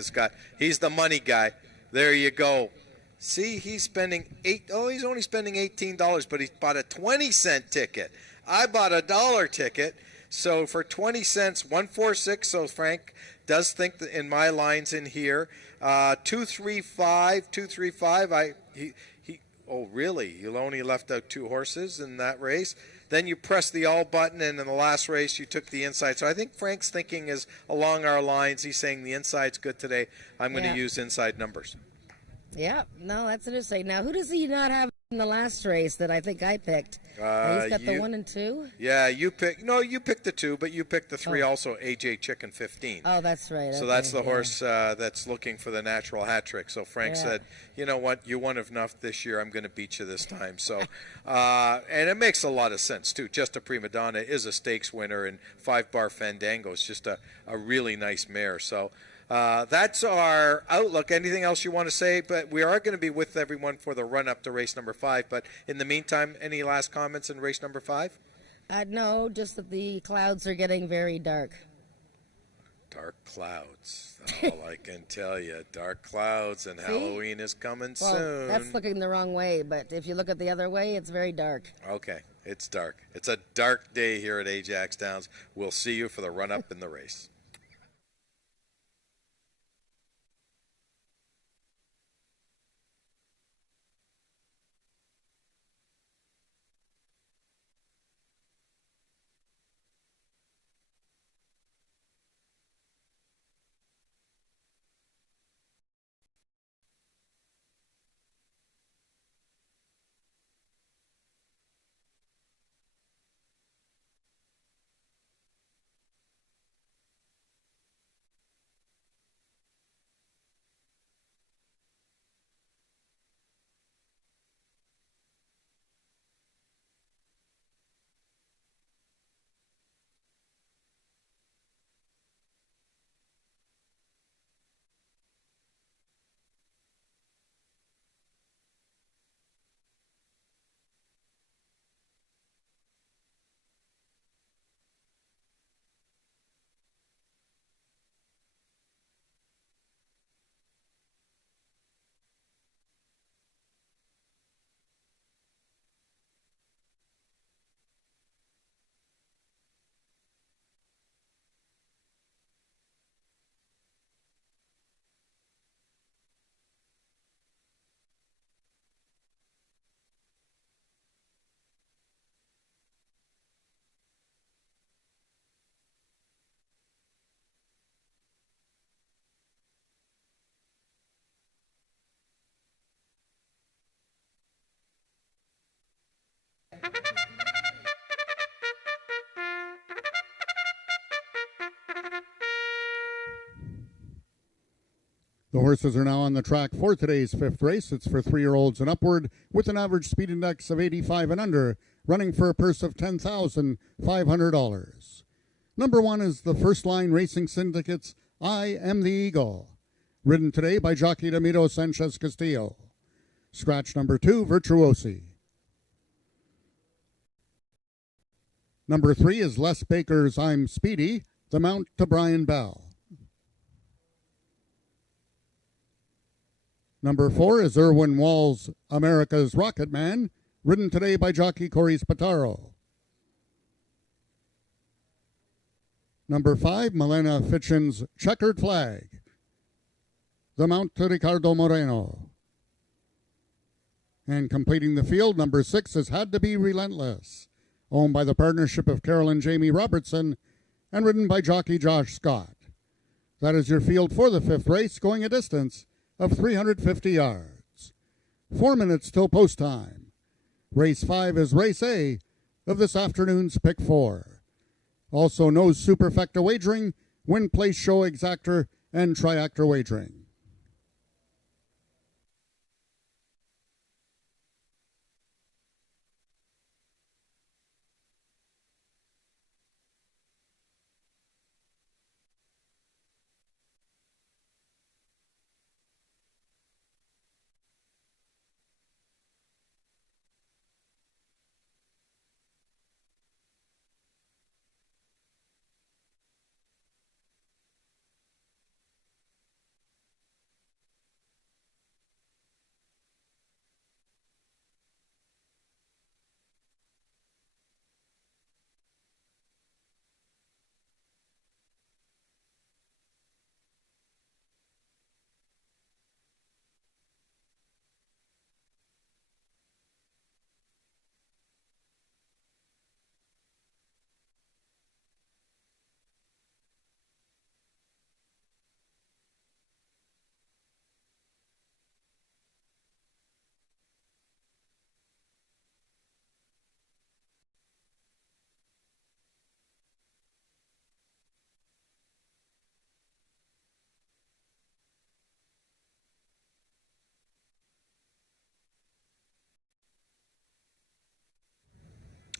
he's the money guy. There you go. See, he's spending he's only spending $18, but he bought a 20-cent ticket. I bought a $1 ticket. So for 20 cents, 146. So Frank does think that in my lines in here, 235. Oh really? You only left out 2 horses in that race. Then you press the all button, and in the last race you took the inside. So I think Frank's thinking is along our lines. He's saying the inside's good today. I'm going to use inside numbers. Yeah, no, that's interesting. Now, who does he not have in the last race that I think I picked? He's got the 1 and 2? Yeah, you picked the 2, but you picked the 3 also, AJ Chicken 15. Oh, that's right. So that's the horse that's looking for the natural hat trick. So Frank said, you know what, you won enough this year, I'm going to beat you this time. So, and it makes a lot of sense, too. Just a Prima Donna is a stakes winner, and 5 Bar Fandango is just a really nice mare. So that's our outlook. Anything else you want to say? But we are going to be with everyone for the run-up to race number 5. But in the meantime, any last comments in race number 5? No, just that the clouds are getting very dark. Dark clouds. All I can tell you. Dark clouds, and Halloween is coming soon. That's looking the wrong way, but if you look at the other way, it's very dark. Okay, it's dark. It's a dark day here at AjaxDowns. We'll see you for the run-up in the race. The horses are now on the track for today's fifth race. It's for 3-year-olds and upward with an average speed index of 85 and under, running for a purse of $10,500. Number 1 is the First Line Racing Syndicate's I Am the Eagle, ridden today by jockey Damiro Sanchez Castillo. Scratch number 2, Virtuosi. Number 3 is Les Baker's I'm Speedy, the mount to Brian Bell. Number 4 is Irwin Wall's America's Rocket Man, ridden today by jockey Corey Spataro. Number 5, Milena Fitchin's Checkered Flag, the mount to Ricardo Moreno. And completing the field, number 6 is Had to Be Relentless, owned by the partnership of Carol and Jamie Robertson and ridden by jockey Josh Scott. That is your field for the fifth race, going a distance of 350 yards. 4 minutes till post time. Race 5 is race A of this afternoon's Pick 4. Also no superfecta wagering, win, place, show, exactor, and triactor wagering.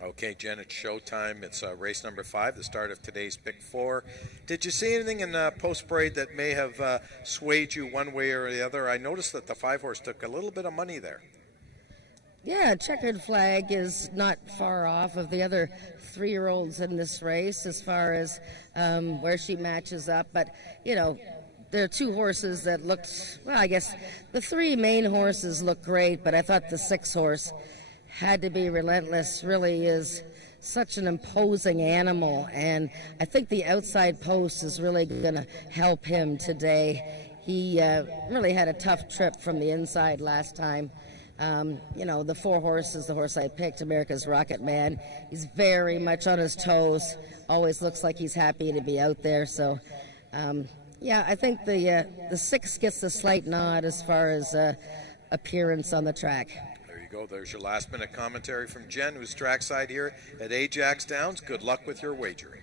Okay, Jen, it's showtime. It's race number 5, the start of today's Pick 4. Did you see anything in post-parade that may have swayed you one way or the other? I noticed that the 5-horse took a little bit of money there. Yeah, Checkered Flag is not far off of the other 3-year-olds in this race as far as where she matches up. But, you know, there are 2 horses that looked, well, I guess the 3 main horses look great, but I thought the 6 horse Had to Be Relentless really is such an imposing animal, and I think the outside post is really going to help him today. He really had a tough trip from the inside last time. You know, the 4 horses, the horse I picked, America's Rocket Man, he's very much on his toes, always looks like he's happy to be out there. So, yeah, I think the 6 gets a slight nod as far as appearance on the track. Go. There's your last minute commentary from Jen, who's trackside here at AjaxDowns. Good luck with your wagering.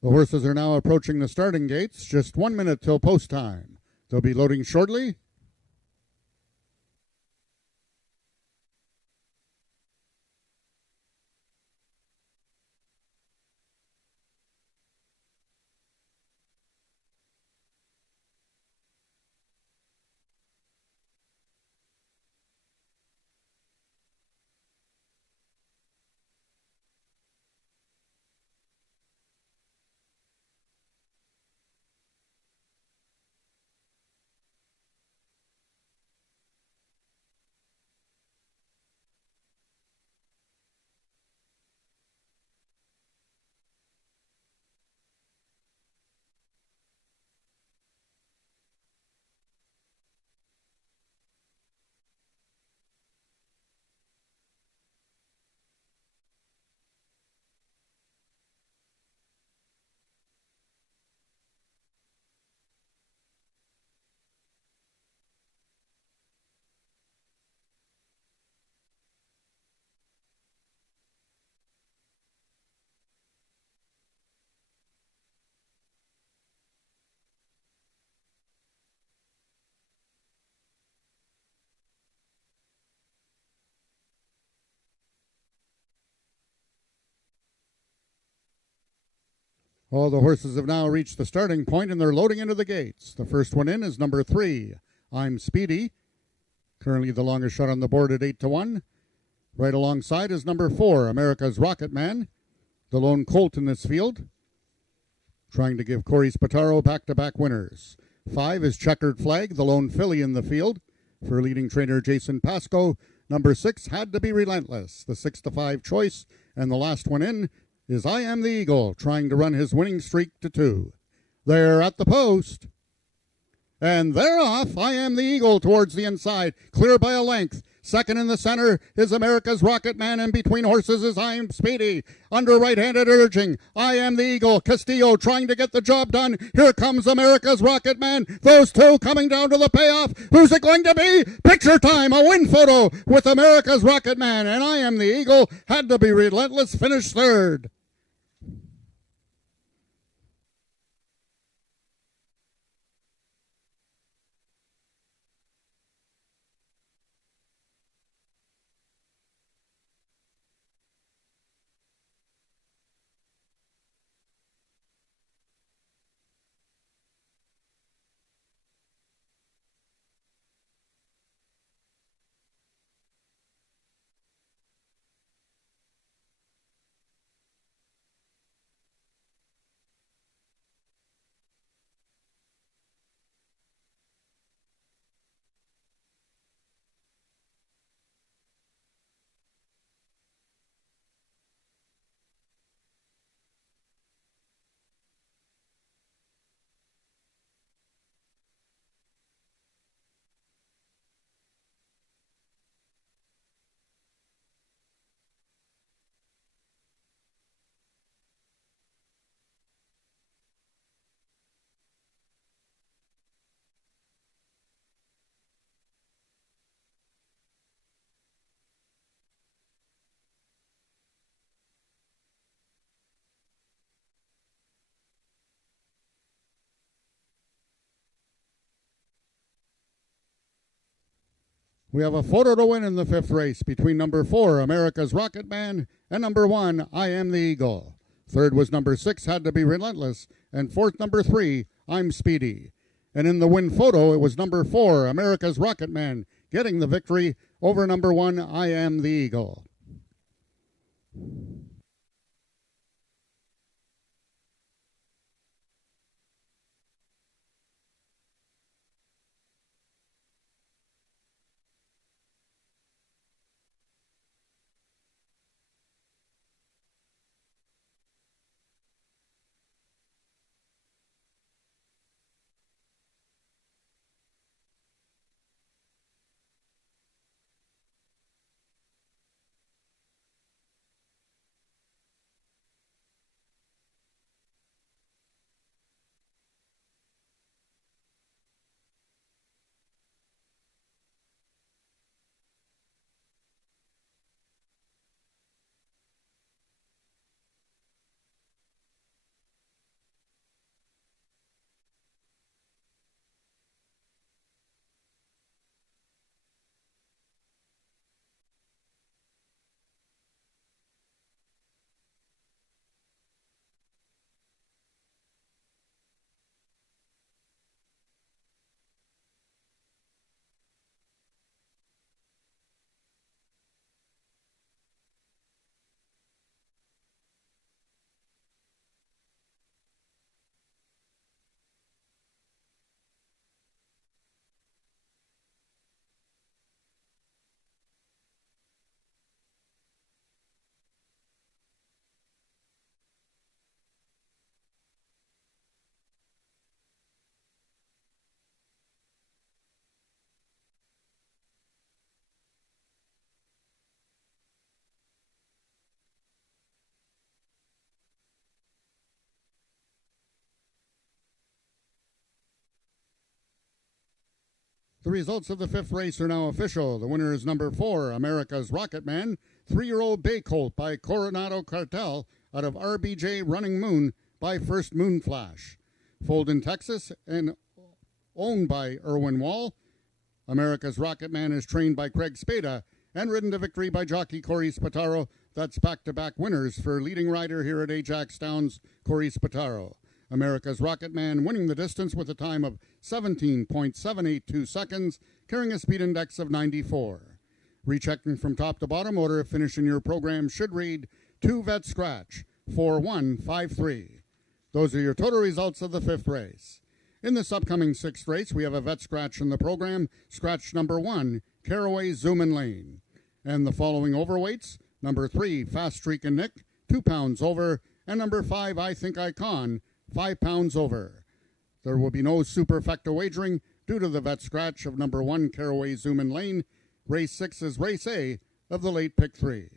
The horses are now approaching the starting gates, just 1 minute till post time. They'll be loading shortly. All the horses have now reached the starting point and they're loading into the gates. The first one in is number 3, I'm Speedy. Currently the longest shot on the board at 8-1. Right alongside is number 4, America's Rocket Man, the lone colt in this field, trying to give Corey Spataro back-to-back winners. 5 is Checkered Flag, the lone filly in the field, for leading trainer Jason Pascoe. Number 6 Had to Be Relentless, the 6-5 choice, and the last one in is I Am the Eagle, trying to run his winning streak to 2. They're at the post. And they're off. I Am the Eagle towards the inside, clear by a length. Second in the center is America's Rocket Man, and between horses is I'm Speedy. Under right-handed urging, I Am the Eagle. Castillo trying to get the job done. Here comes America's Rocket Man. Those two coming down to the payoff. Who's it going to be? Picture time, a win photo with America's Rocket Man, and I Am the Eagle. Had to Be Relentless, finished third. We have a photo to win in the 5th race between number 4, America's Rocket Man, and number 1, I Am the Eagle. Third was number 6, Had to Be Relentless, and fourth, number 3, I'm Speedy. And in the win photo, it was number 4, America's Rocket Man, getting the victory over number 1, I Am the Eagle. The results of the fifth race are now official. The winner is number 4, America's Rocket Man, 3-year-old Bay Colt by Coronado Cartel out of RBJ Running Moon by First Moon Flash. Foaled in Texas and owned by Irwin Wall. America's Rocket Man is trained by Craig Spada and ridden to victory by jockey Corey Spataro. That's back-to-back winners for leading rider here at AjaxDowns, Corey Spataro. America's Rocket Man winning the distance with a time of 17.782 seconds, carrying a speed index of 94. Rechecking from top to bottom, order of finish in your program should read 2 Vet Scratch, 4153. Those are your total results of the fifth race. In this upcoming sixth race, we have a vet scratch in the program, scratch number 1, Caraway Zoomin' Lane. And the following overweights, number 3, Fast Streak and Nick, 2 pounds over, and number 5, I Think I Con, 5 pounds over. There will be no superfecta wagering due to the vet scratch of number 1, Caraway Zoomin' Lane. Race 6 is race A of the late pick 3.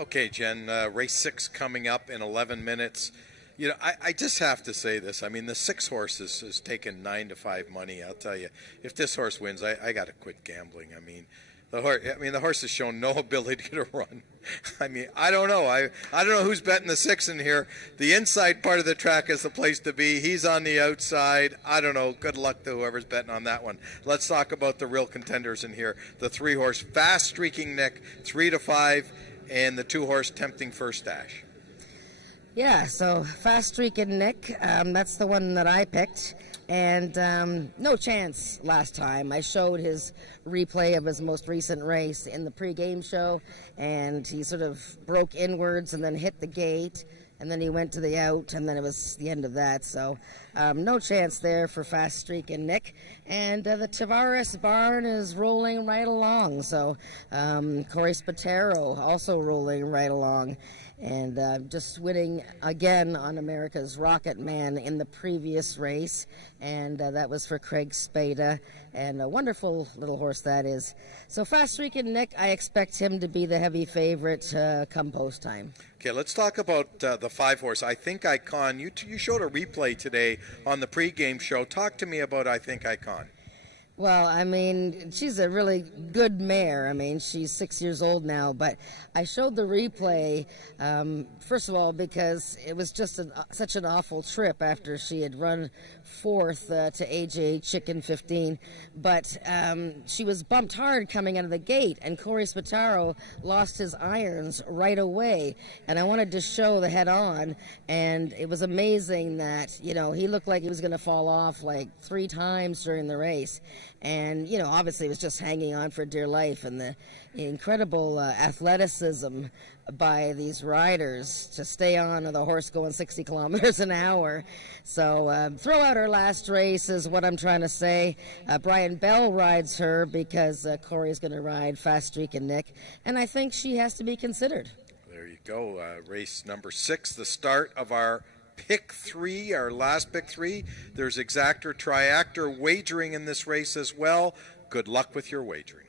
Okay, Jen, race 6 coming up in 11 minutes. You know, I just have to say this. I mean, the 6 horse is taking 9-5 money. I'll tell you, if this horse wins, I got to quit gambling. I mean, the horse has shown no ability to run. I mean, I don't know. I don't know who's betting the 6 in here. The inside part of the track is the place to be. He's on the outside. I don't know. Good luck to whoever's betting on that one. Let's talk about the real contenders in here. The 3 horse, Fast Streaking Nick, 3-5. And the 2 horse Tempting First Dash. Yeah, so Fast Streaking Nick, that's the one that I picked. And no chance last time. I showed his replay of his most recent race in the pregame show, and he sort of broke inwards and then hit the gate, and then he went to the out, and then it was the end of that. So no chance there for Fast Streaking Nick. And the Tavares barn is rolling right along. So Corey Spataro also rolling right along. And just winning again on America's Rocket Man in the previous race. And that was for Craig Spada. And a wonderful little horse that is. So Fast Streaking Nick, I expect him to be the heavy favorite come post time. Okay, let's talk about the 5 horse. I Think Icon. You showed a replay today on the pregame show. Talk to me about I Think Icon. Well, I mean, she's a really good mare. I mean, she's 6 years old now, but I showed the replay, first of all, because it was just such an awful trip after she had run 4th to AJ Chicken 15, but she was bumped hard coming out of the gate, and Corey Spataro lost his irons right away, and I wanted to show the head-on, and it was amazing that, you know, he looked like he was going to fall off like 3 times during the race. And, you know, obviously it was just hanging on for dear life, and the incredible athleticism by these riders to stay on the horse going 60 kilometers an hour. So throw out her last race is what I'm trying to say. Brian Bell rides her because Corey's going to ride Fast Streaking Nick, and I think she has to be considered. There you go. Race number 6, the start of our pick 3, our last pick 3. There's exactor, triactor wagering in this race as well. Good luck with your wagering.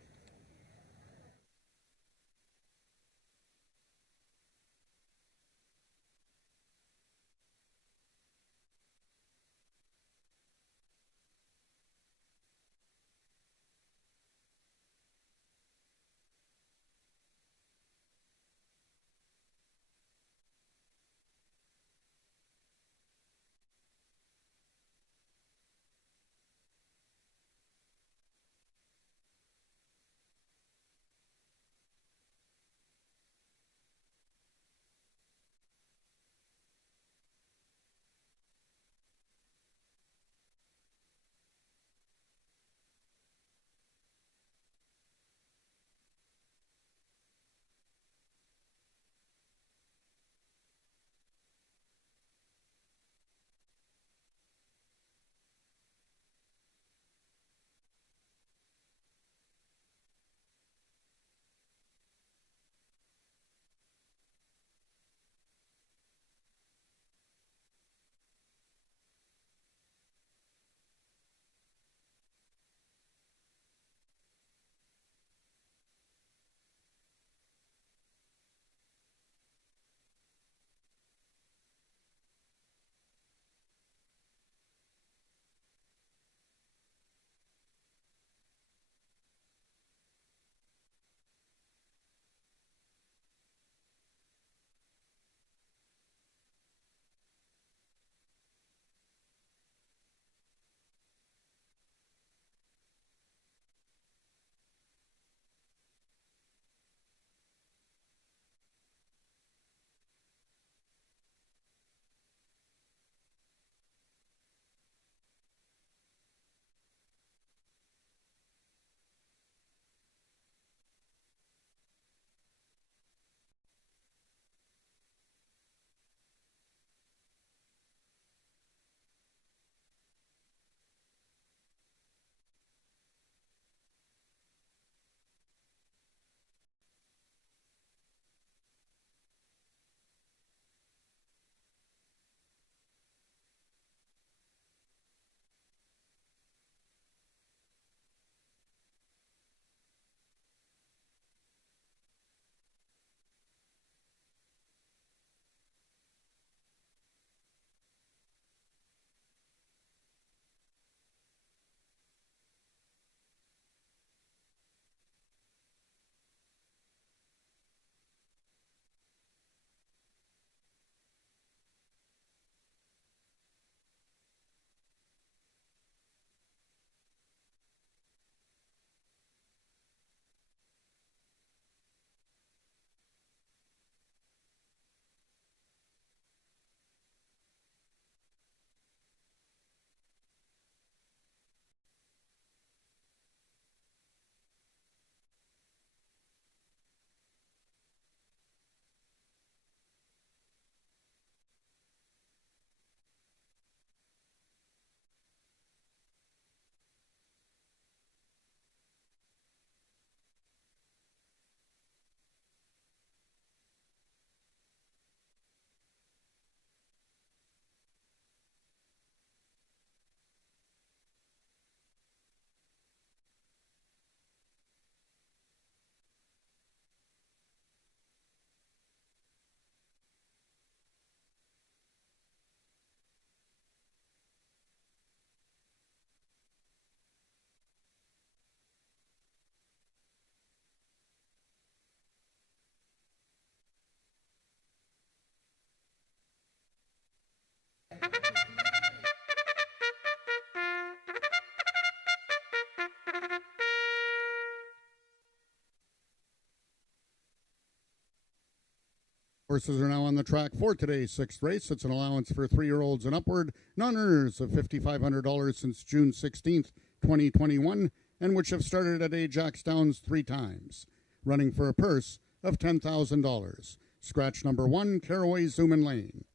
Horses are now on the track for today's sixth race. It's an allowance for 3-year-olds and upward, non-earners of $5,500 since June 16th, 2021, and which have started at AjaxDowns 3 times, running for a purse of $10,000. Scratch number 1, Caraway Zoomin Lane.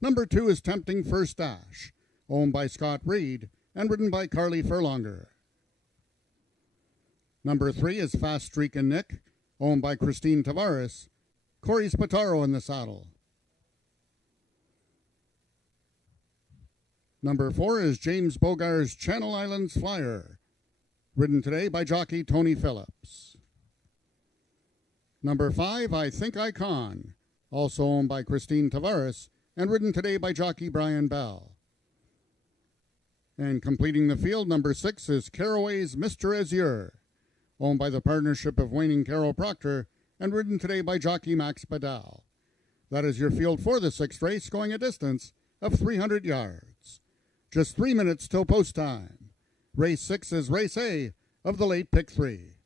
Number 2 is Tempting First Dash, owned by Scott Reed and ridden by Carly Furlonger. Number 3 is Fast Streakin' Nick, owned by Christine Tavares. Corey Spataro in the saddle. Number 4 is James Bogar's Channel Islands Flyer, ridden today by jockey Tony Phillips. Number 5, I Think I Con, also owned by Christine Tavares and ridden today by jockey Brian Bell. And completing the field, number 6 is Caraway's Mr. Azure, owned by the partnership of Wayne and Carol Proctor and ridden today by jockey Max Badal. That is your field for the sixth race, going a distance of 300 yards. Just 3 minutes till post time. Race 6 is race A of the late pick 3.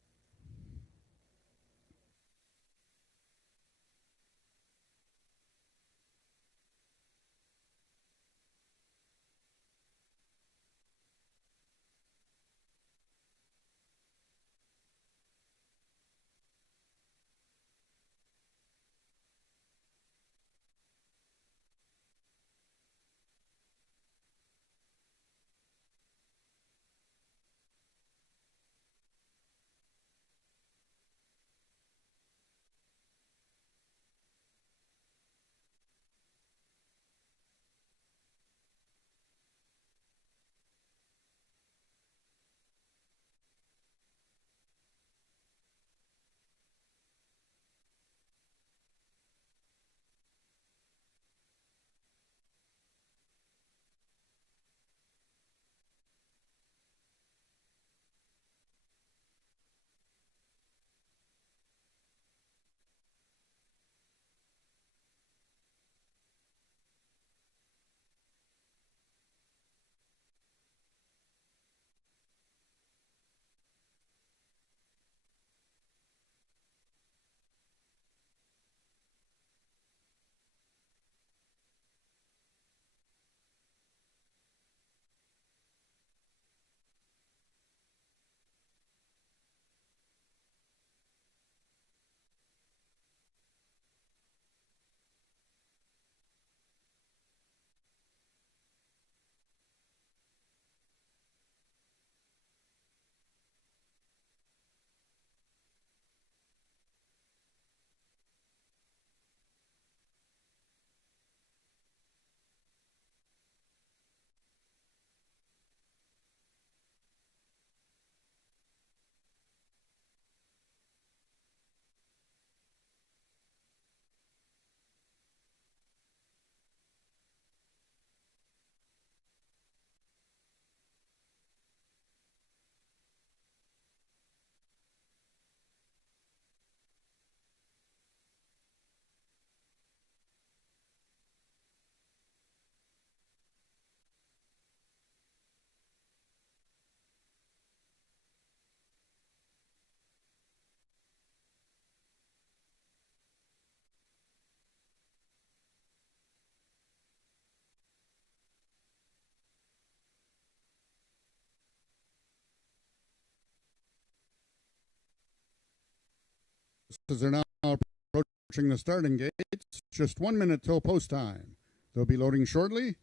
Horses are now approaching the starting gates. Just 1 minute till post time. They'll be loading shortly.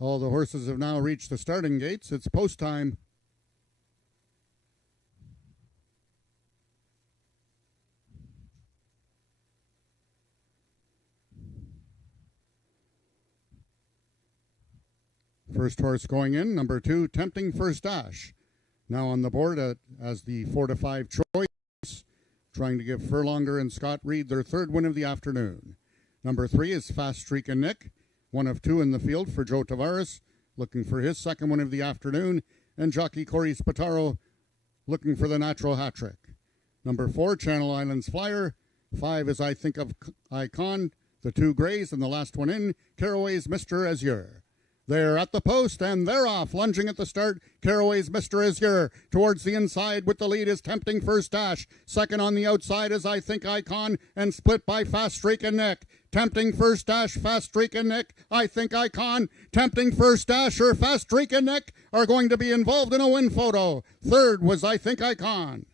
All the horses have now reached the starting gates. It's post time. First horse going in, number 2, Tempting First Dash. Now on the board as the 4 to 5 choice, trying to give Furlonger and Scott Reed their third win of the afternoon. Number 3 is Fast Streak and Nick, 1 of 2 in the field for Joe Tavares, looking for his second win of the afternoon, and jockey Corey Spataro looking for the natural hat trick. Number 4, Channel Islands Flyer. 5 is I Think of Icon, the 2 grays, and the last one in, Caraway's Mr. Azure. They're at the post, and they're off. Lunging at the start, Caraway's Mr. Azure. Towards the inside with the lead is Tempting First Dash. Second on the outside is I Think Icon, and split by Fast Streak and Nick. Tempting First Dash, Fast Streak and Nick, I Think Icon. Tempting First Dash or Fast Streak and Nick are going to be involved in a win photo. Third was I Think Icon.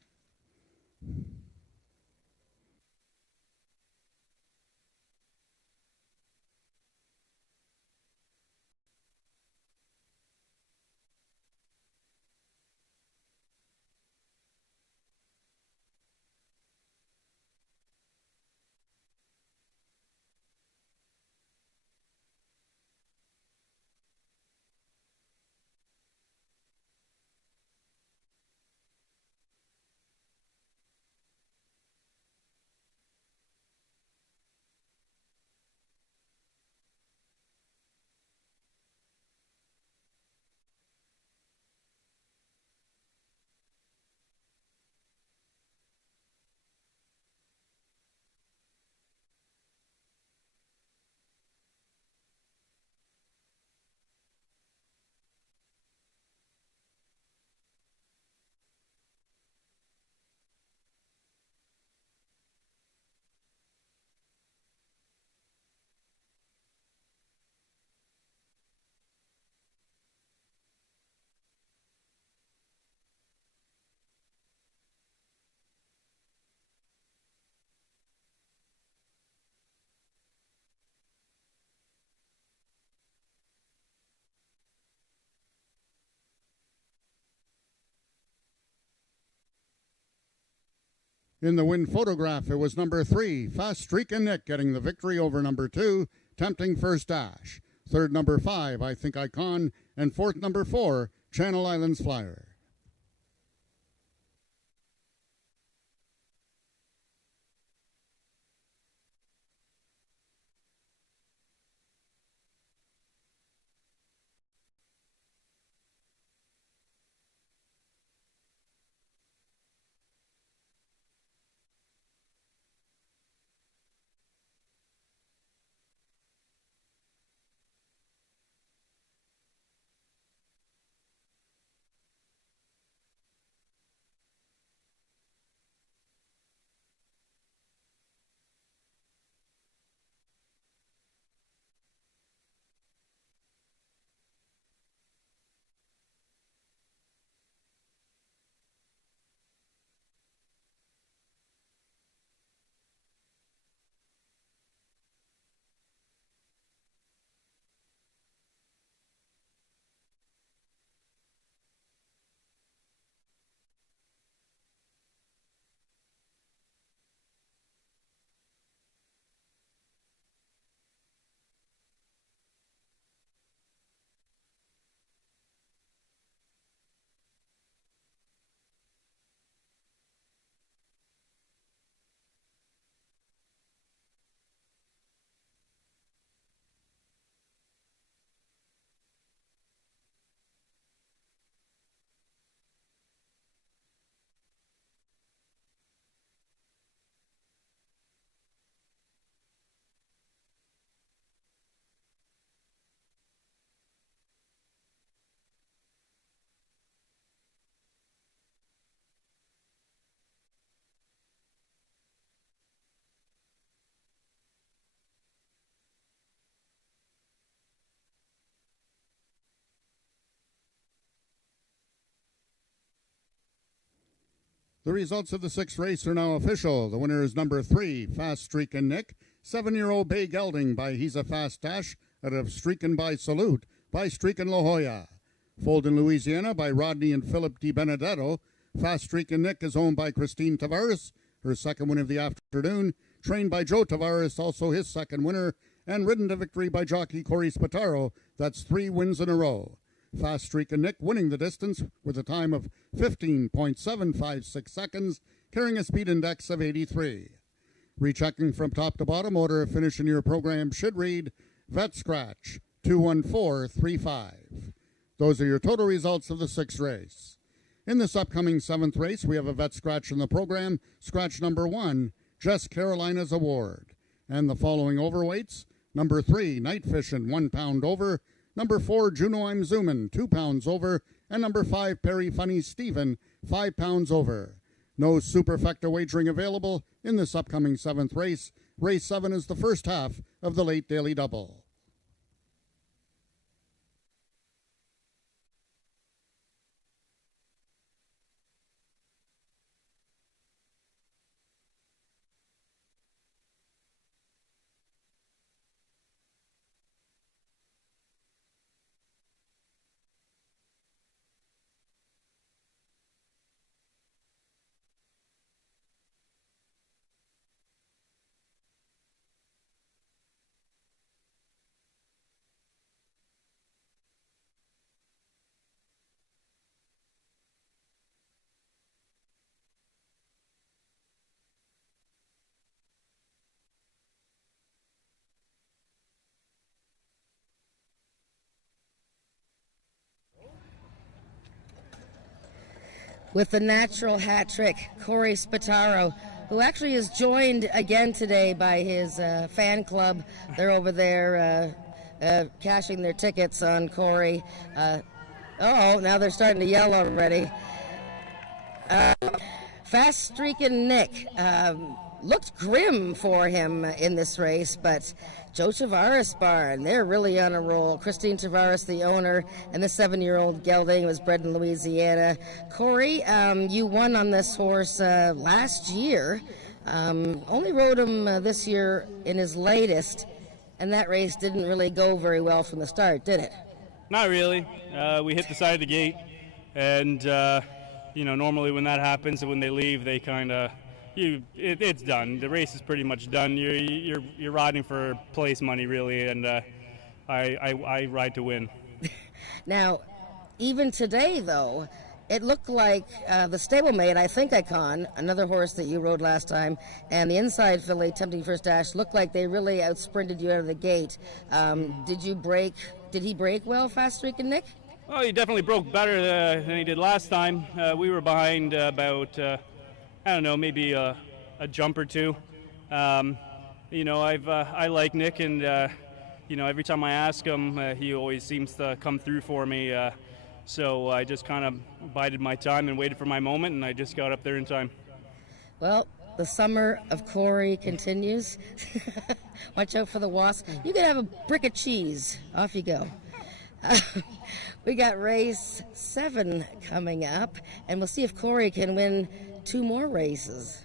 In the win photograph, it was number 3, Fast Streak and Nick, getting the victory over number 2, Tempting First Dash. Third, number 5, I Think Icon. And fourth, number 4, Channel Islands Flyer. The results of the 6th race are now official. The winner is number 3, Fast Streak and Nick. 7-year-old Bay Gelding by He's a Fast Dash out of Streakin' by Salute by Streakin' La Jolla. Foaled in Louisiana by Rodney and Philip Di Benedetto. Fast Streakin' Nick is owned by Christine Tavares, her second win of the afternoon. Trained by Joe Tavares, also his second winner. And ridden to victory by jockey Corey Spataro. That's 3 wins in a row. Fast Streakin' Nick winning the distance with a time of 15.756 seconds, carrying a speed index of 83. Rechecking from top to bottom, order of finish in your program should read Vet Scratch 21435. Those are your total results of the 6th race. In this upcoming 7th race, we have a vet scratch in the program. Scratch number 1, Jess Carolina's Award. And the following overweights: number 3, Night Fishin', 1 pound over. Number 4, Juno I'm Zoomin', 2 pounds over. And number 5, Perry Funny Steven, 5 pounds over. No superfecta wagering available in this upcoming 7th race. Race 7 is the first half of the late daily double. With the natural hat trick, Corey Spataro, who actually is joined again today by his fan club. They're over there cashing their tickets on Corey. Now they're starting to yell already. Fast Streakin' Nick looked grim for him in this race, but Joe Tavares barn, they're really on a roll. Christine Tavares, the owner, and the 7-year-old gelding was bred in Louisiana. Corey, you won on this horse last year. Only rode him this year in his latest, and that race didn't really go very well from the start, did it? Not really. We hit the side of the gate, and normally when that happens, when they leave, they kind of it's done. The race is pretty much done. You're riding for place money, really, and I ride to win. Now, even today, though, it looked like the stablemate, I think Icon, another horse that you rode last time, and the inside filly, Tempting First Dash, looked like they really outsprinted you out of the gate. Did he break well, Fast Streakin' Nick? Well, he definitely broke better than he did last time. We were behind about, maybe a jump or two. I like Nick, and every time I ask him, he always seems to come through for me. So I just kind of bided my time and waited for my moment, and I just got up there in time. Well, the summer of Corey continues. Watch out for the wasp. You can have a brick of cheese. Off you go. We got race 7 coming up, and we'll see if Corey can win 2 more races.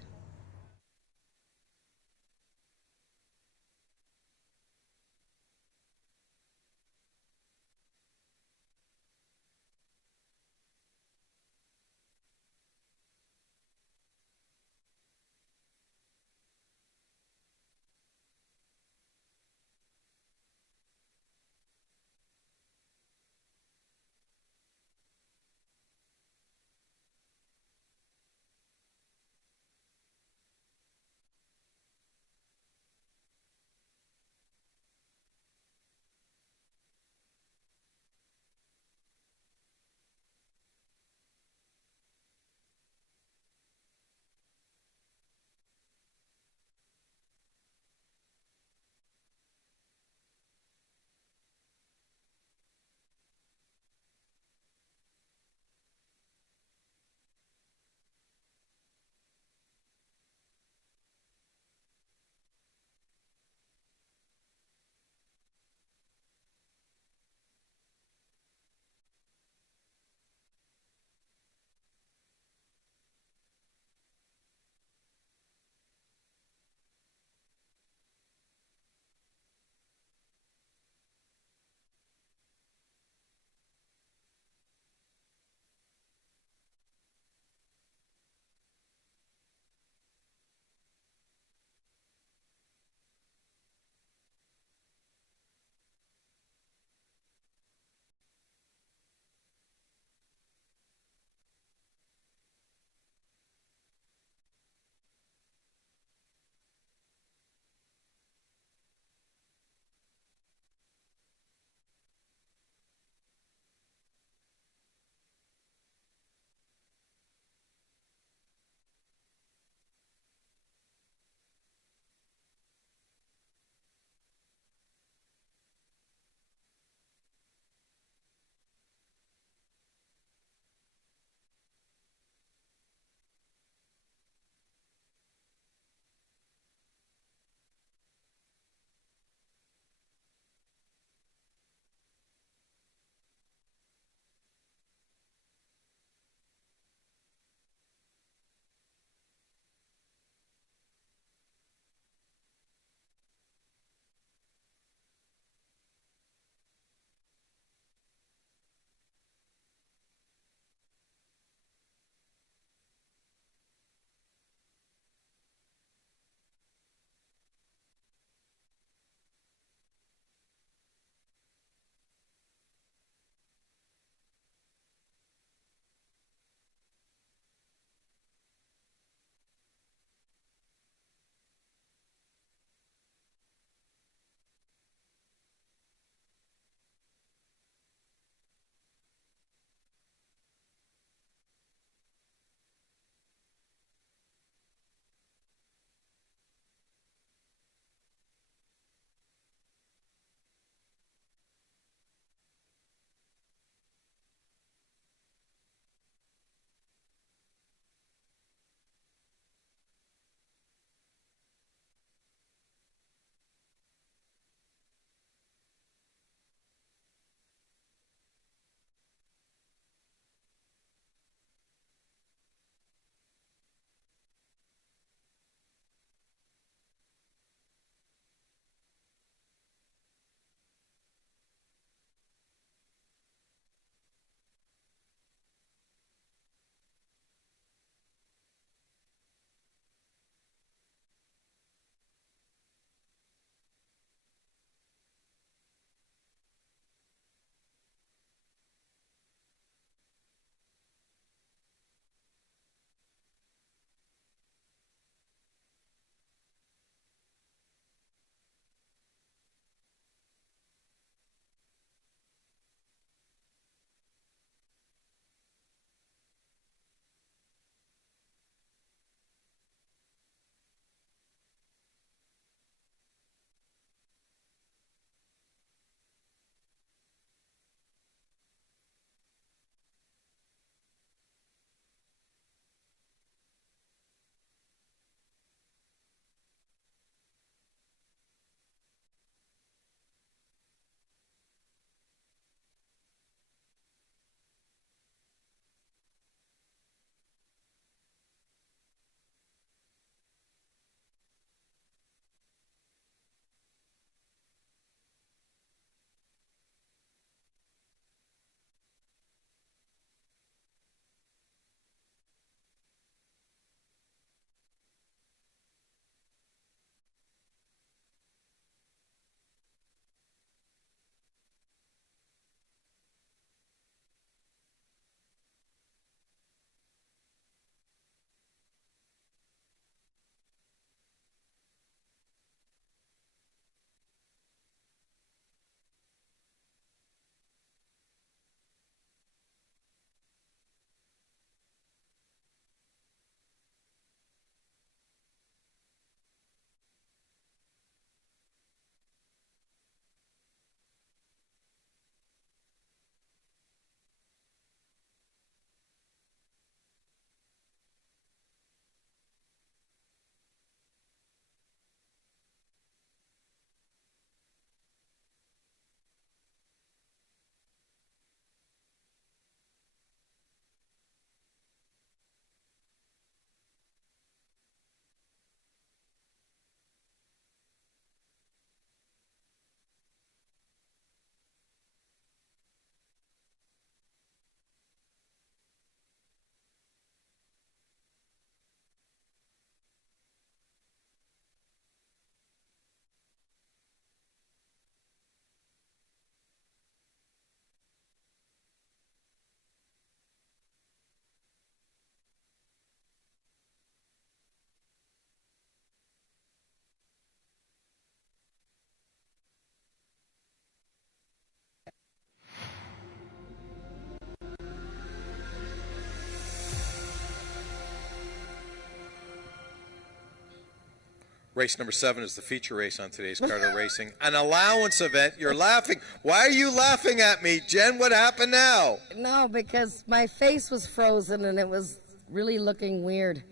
Race number 7 is the feature race on today's card of racing. An allowance event. You're laughing. Why are you laughing at me, Jen? What happened now? No, because my face was frozen and it was really looking weird.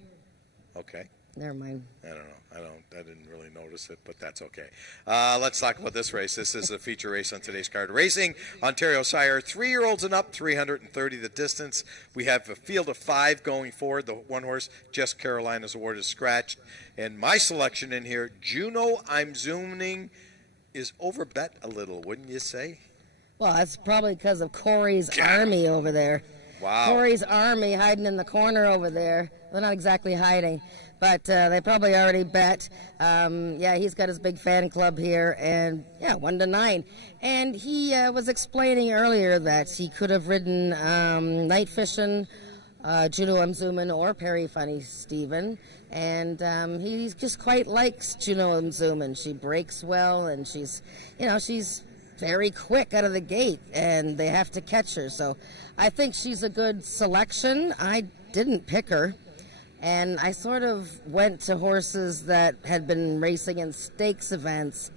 Okay. Never mind. I don't know. I didn't really notice it, but that's okay. Let's talk about this race. This is a feature race on today's card. Racing, Ontario Sire, 3-year-olds and up, 330 the distance. We have a field of 5 going forward. The one horse, Jess Carolina's award is scratched. And my selection in here, Juno, I'm zooming, is overbet a little, wouldn't you say? Well, that's probably because of Corey's army over there. Wow. Corey's army hiding in the corner over there. They're not exactly hiding, but they probably already bet. Yeah, he's got his big fan club here, and yeah, 1-9. And he was explaining earlier that he could have ridden Night Fishing, Juno M. Zuman, or Perry Funny Stephen, and he just quite likes Juno M. Zuman. She breaks well, and she's very quick out of the gate, and they have to catch her. So I think she's a good selection. I didn't pick her, and I sort of went to horses that had been racing in stakes events.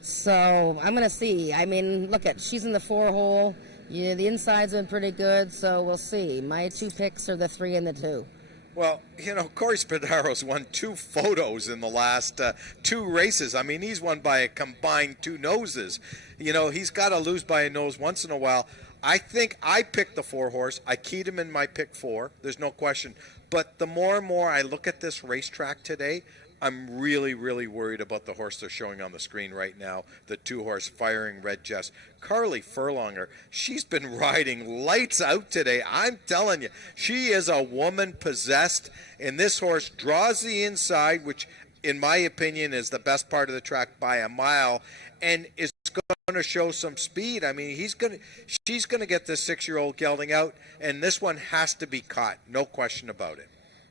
So I'm going to see. I mean, she's in the 4-hole. Yeah, the inside's been pretty good, so we'll see. My 2 picks are the 3 and the 2. Well, Corey Spadaro's won 2 photos in the last 2 races. I mean, he's won by a combined 2 noses. He's got to lose by a nose once in a while. I think I picked the 4 horse. I keyed him in my pick 4. There's no question. But the more and more I look at this racetrack today, I'm really, really worried about the horse they're showing on the screen right now, the 2-horse Firing Red Jess. Carly Furlonger, she's been riding lights out today. I'm telling you, she is a woman possessed, and this horse draws the inside, which in my opinion is the best part of the track by a mile, and is going to show some speed. I mean, she's going to get this 6-year-old gelding out, and this one has to be caught, no question about it.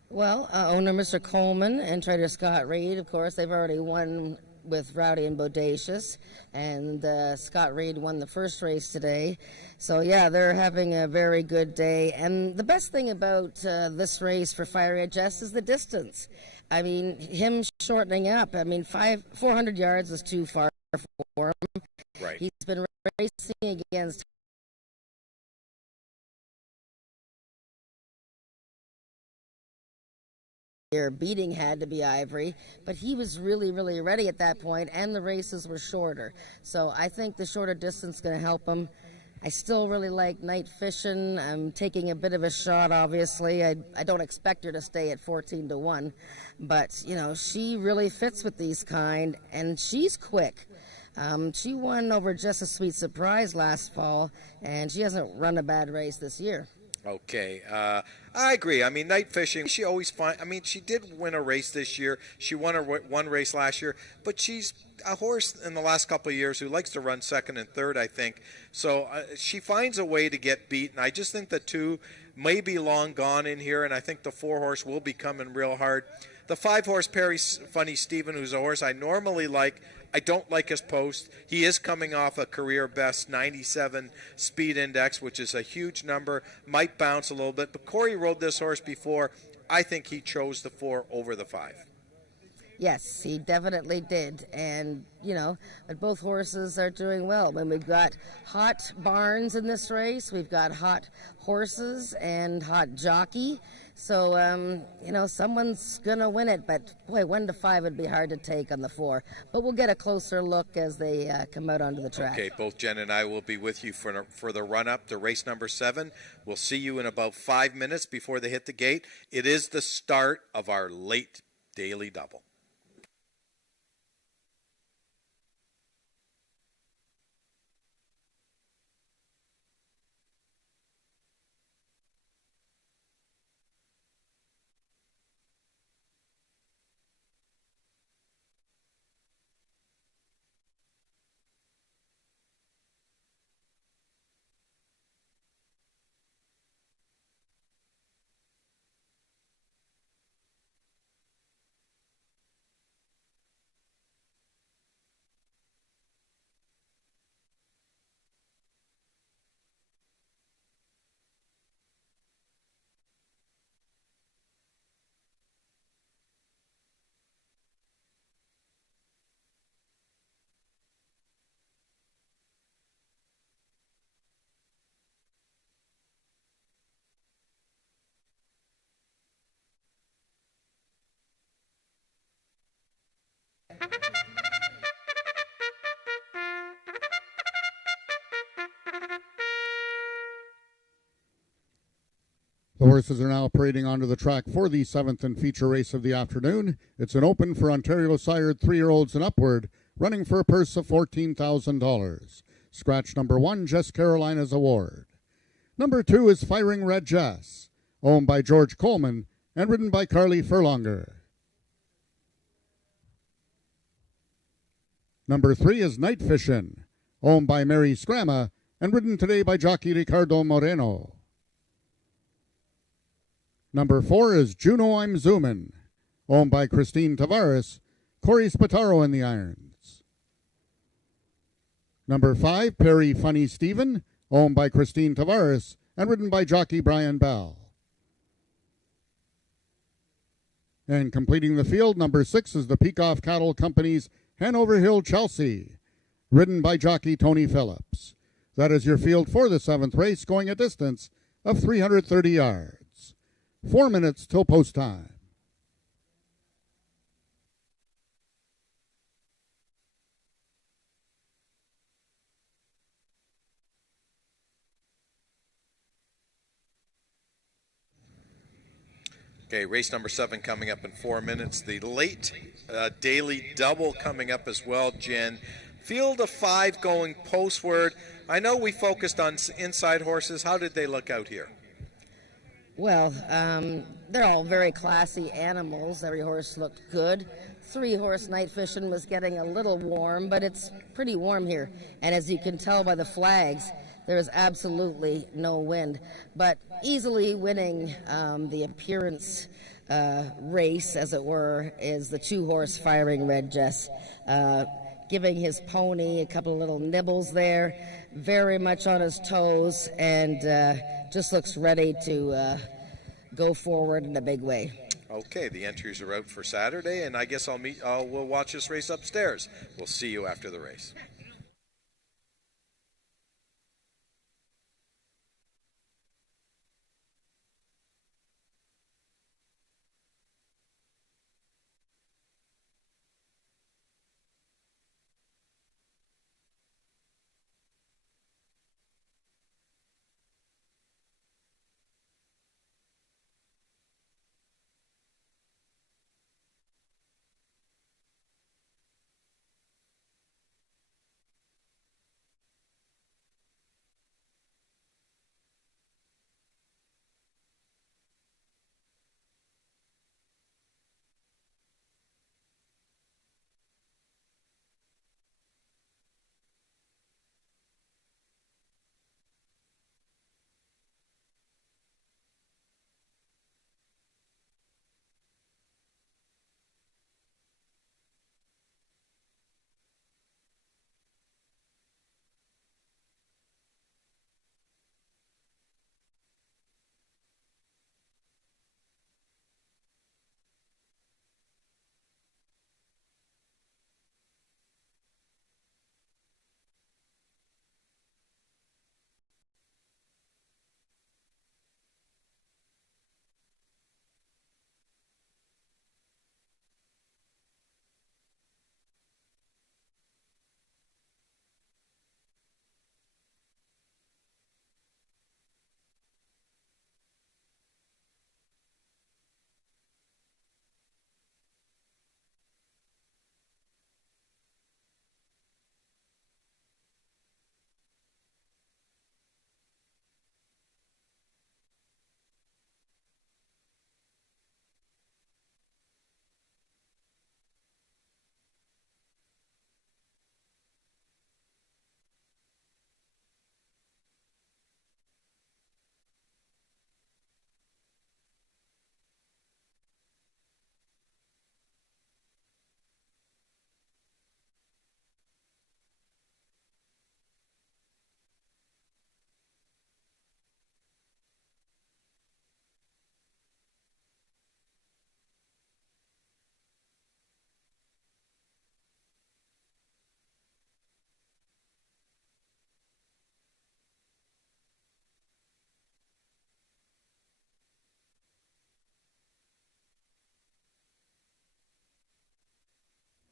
Well, owner Mr. Coleman and trader Scott Reed, of course, they've already won with Rowdy and Bodacious, and Scott Reed won the first race today. So, yeah, they're having a very good day. And the best thing about this race for Fiery Red Jess is the distance. I mean, him shortening up. I mean, 400 yards is too far for him. Right. He's been racing against beating had to be Ivory, but he was really, really ready at that point, and the races were shorter. So I think the shorter distance is going to help him. I still really like Night Fishing. I'm taking a bit of a shot, obviously. I don't expect her to stay at 14-1, but, she really fits with these kind, and she's quick. She won over Just a Sweet Surprise last fall, and she hasn't run a bad race this year. Okay, I agree. I mean, Night Fishing, she always she did win a race this year. She won one race last year, but she's a horse in the last couple of years who likes to run second and third, I think. So she finds a way to get beaten. I just think the 2 may be long gone in here, and I think the 4 horse will be coming real hard. The 5 horse Perry Funny Stephen, who's a horse I normally like, I don't like his post. He is coming off a career best 97 speed index, which is a huge number. Might bounce a little bit, but Corey rode this horse before. I think he chose the 4 over the 5. Yes, he definitely did. And, but both horses are doing well. When we've got hot barns in this race, we've got hot horses and hot jockey. So, someone's going to win it. But, boy, 1-5 would be hard to take on the 4. But we'll get a closer look as they come out onto the track. Okay, both Jen and I will be with you for the run-up to race number 7. We'll see you in about 5 minutes before they hit the gate. It is the start of our late daily double. The horses are now parading onto the track for the 7th and feature race of the afternoon. It's an open for Ontario sired 3-year-olds and upward, running for a purse of $14,000. Scratch number 1, Jess Carolina's Award. Number 2 is Firing Red Jess, owned by George Coleman and ridden by Carly Furlonger. Number 3 is Night Fishin', owned by Mary Scramma and ridden today by jockey Ricardo Moreno. Number 4 is Juno I'm Zoomin', owned by Christine Tavares, Corey Spataro in the irons. Number 5, Perry Funny Stephen, owned by Christine Tavares and ridden by jockey Brian Bell. And completing the field, number 6 is the Peacock Cattle Company's Hanover Hill Chelsea, ridden by jockey Tony Phillips. That is your field for the 7th race, going a distance of 330 yards. 4 minutes till post time. Okay, race number 7 coming up in 4 minutes. The late daily double coming up as well, Jen. Field of 5 going postward. I know we focused on inside horses. How did they look out here? Well, they're all very classy animals. Every horse looked good. 3-horse Night Fishin' was getting a little warm, but it's pretty warm here. And as you can tell by the flags, there is absolutely no wind. But easily winning the appearance race, as it were, is the 2-horse Firing Red Jess. Giving his pony a couple of little nibbles there, very much on his toes, and just looks ready to go forward in a big way. Okay, the entries are out for Saturday, and I guess we'll watch this race upstairs. We'll see you after the race.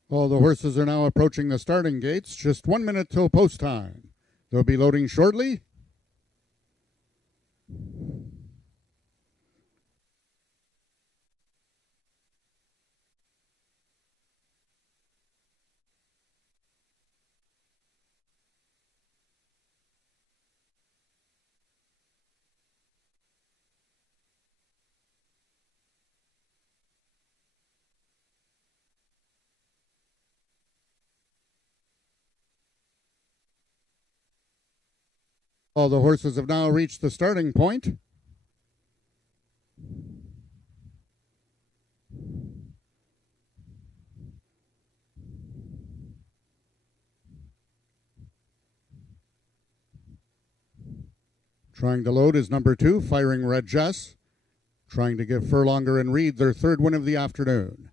All the horses are now approaching the starting gates. Just 1 minute till post time. They'll be loading shortly. All the horses have now reached the starting point. Trying to load is number 2, Firing Red Jess. Trying to give Furlonger and Reed their third win of the afternoon.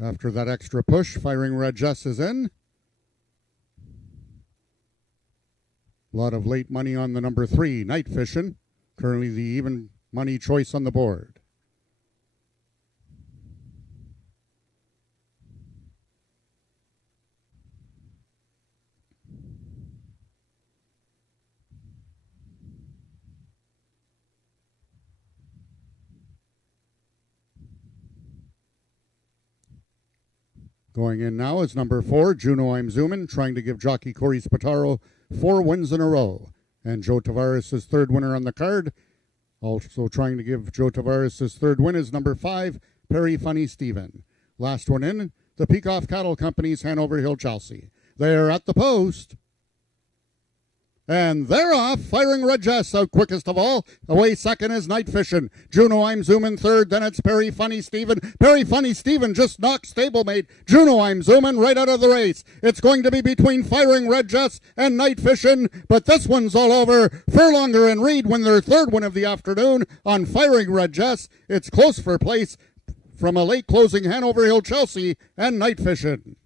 After that extra push, Firing Red Jess is in. A lot of late money on the number 3, Night Fishing. Currently the even money choice on the board. Going in now is number 4, Juno I'm Zoomin, trying to give jockey Corey Spataro 4 wins in a row. And Joe Tavares' his third winner on the card. Also trying to give Joe Tavares his third win is number 5, Perry Funny Steven. Last one in, the Peacock Cattle Company's Hanover Hill Chelsea. They're at the post. And they're off. Firing Red Jess out quickest of all. Away second is Night Fishing. Juno I'm Zooming third. Then it's Perry Funny Steven. Perry Funny Steven just knocked stablemate Juno I'm Zooming right out of the race. It's going to be between Firing Red Jess and Night Fishing, but this one's all over. Furlonger and Reed win their third win of the afternoon on Firing Red Jess. It's close for place from a late closing Hanover Hill Chelsea and Night Fishing.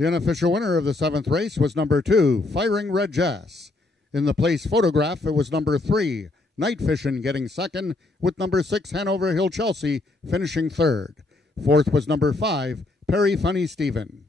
The unofficial winner of the 7th race was number 2, Firing Red Jess. In the place photograph, it was number 3, Night Fishing, getting second, with number 6, Hanover Hill Chelsea, finishing third. Fourth was number 5, Perry Funny Steven.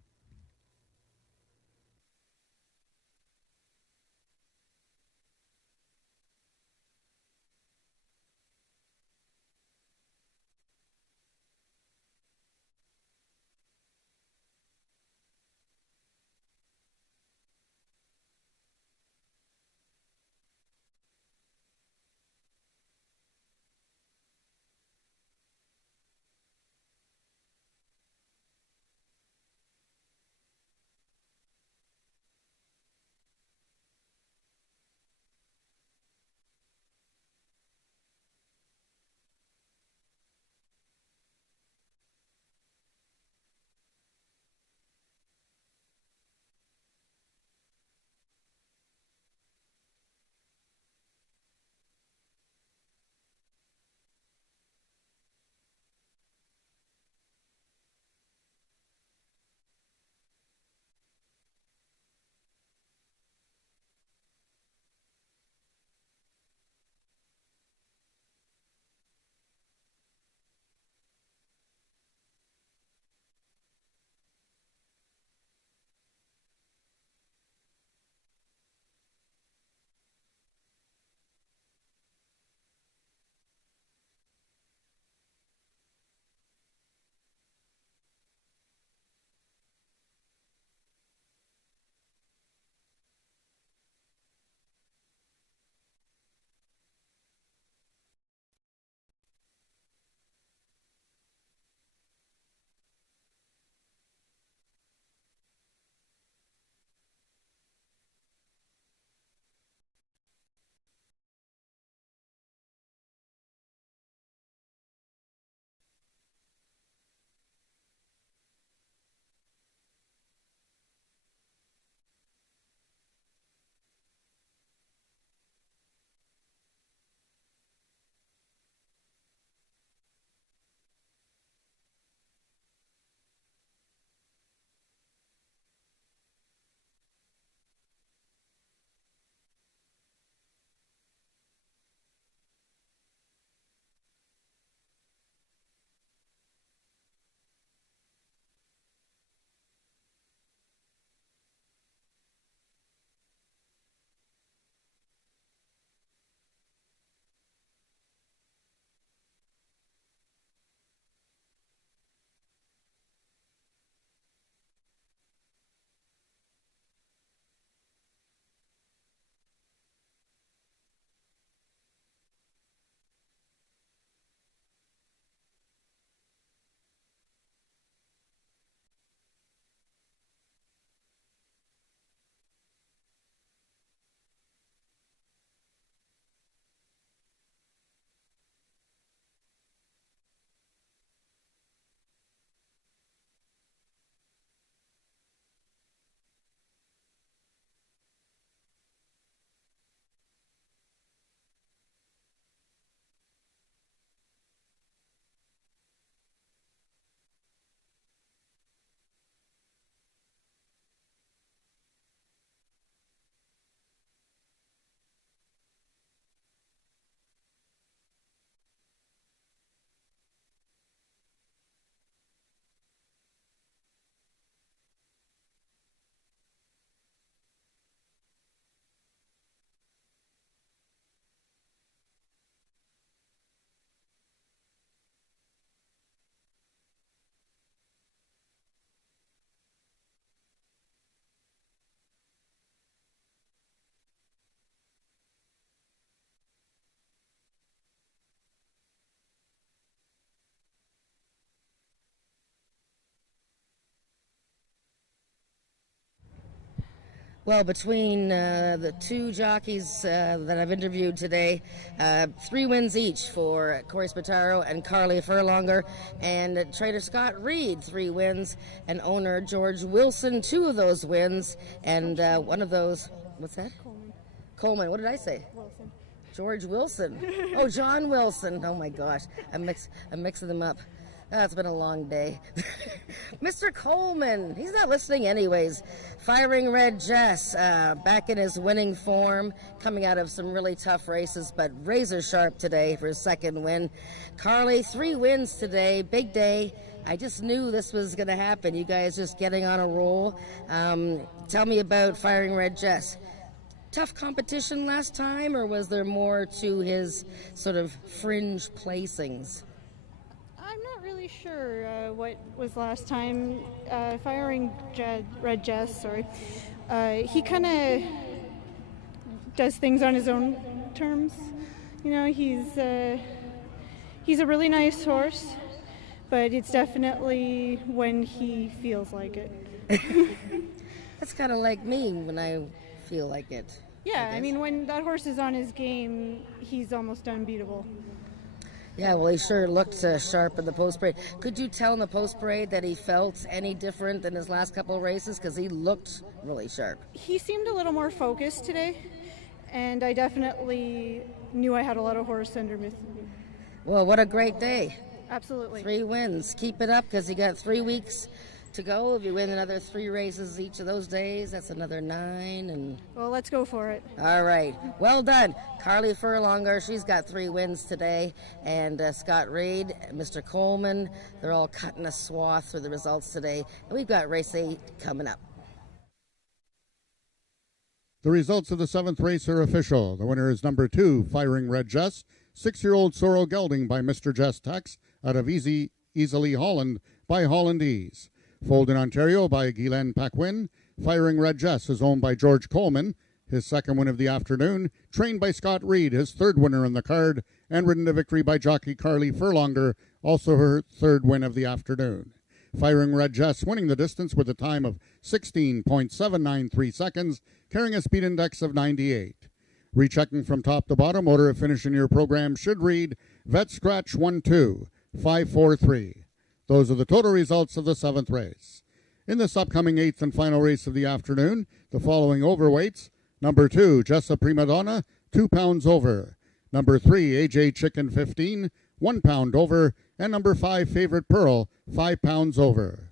Well, between the two jockeys that I've interviewed today, 3 wins each for Corey Spataro and Carly Furlonger, and trader Scott Reed, 3 wins, and owner George Wilson, 2 of those wins, and one of those, what's that? Coleman. What did I say? Wilson. George Wilson. Oh, John Wilson. Oh my gosh, I'm mixing them up. It's been a long day. Mr. Coleman, he's not listening anyways. Firing Red Jess, back in his winning form, coming out of some really tough races, but razor sharp today for his second win. Carly, 3 wins today, big day. I just knew this was going to happen. You guys just getting on a roll. Tell me about Firing Red Jess. Tough competition last time, or was there more to his sort of fringe placings? I'm not really sure what was last time. Firing Red Jess, sorry. He kind of does things on his own terms. You know, he's a really nice horse, but it's definitely when he feels like it. That's kind of like me when I feel like it. Yeah, I mean, when that horse is on his game, he's almost unbeatable. Yeah, well, he sure looked sharp in the post parade. Could you tell in the post parade that he felt any different than his last couple of races? Because he looked really sharp. He seemed a little more focused today, and I definitely knew I had a lot of horse underneath me. Well, what a great day. Absolutely. 3 wins. Keep it up, because you got 3 weeks to go. If you win another 3 races each of those days, that's another 9. And well, let's go for it. all right, well done. Carly Furlonger, she's got 3 wins today, and Scott Reed, Mr. Coleman, they're all cutting a swath through the results today, and we've got race 8 coming up. The results of the 7th race are official. The winner is number 2, Firing Red Jess, 6-year-old Sorrel Gelding by Mr. Jess Tex out of Easily Holland by Hollandese. Fold in Ontario by Guylaine Paquin. Firing Red Jess is owned by George Coleman, his 2nd win of the afternoon. Trained by Scott Reed, his 3rd winner in the card, and ridden to victory by jockey Carly Furlonger, also her 3rd win of the afternoon. Firing Red Jess winning the distance with a time of 16.793 seconds, carrying a speed index of 98. Rechecking from top to bottom, order of finish in your program should read Vet Scratch 1-2, 5-4-3. Those are the total results of the 7th race. In this upcoming 8th and final race of the afternoon, the following overweights: number 2, Jessa Prima Donna, 2 pounds over. Number 3, AJ Chicken 15, 1 pound over. And number 5, Favorite Pearl, 5 pounds over.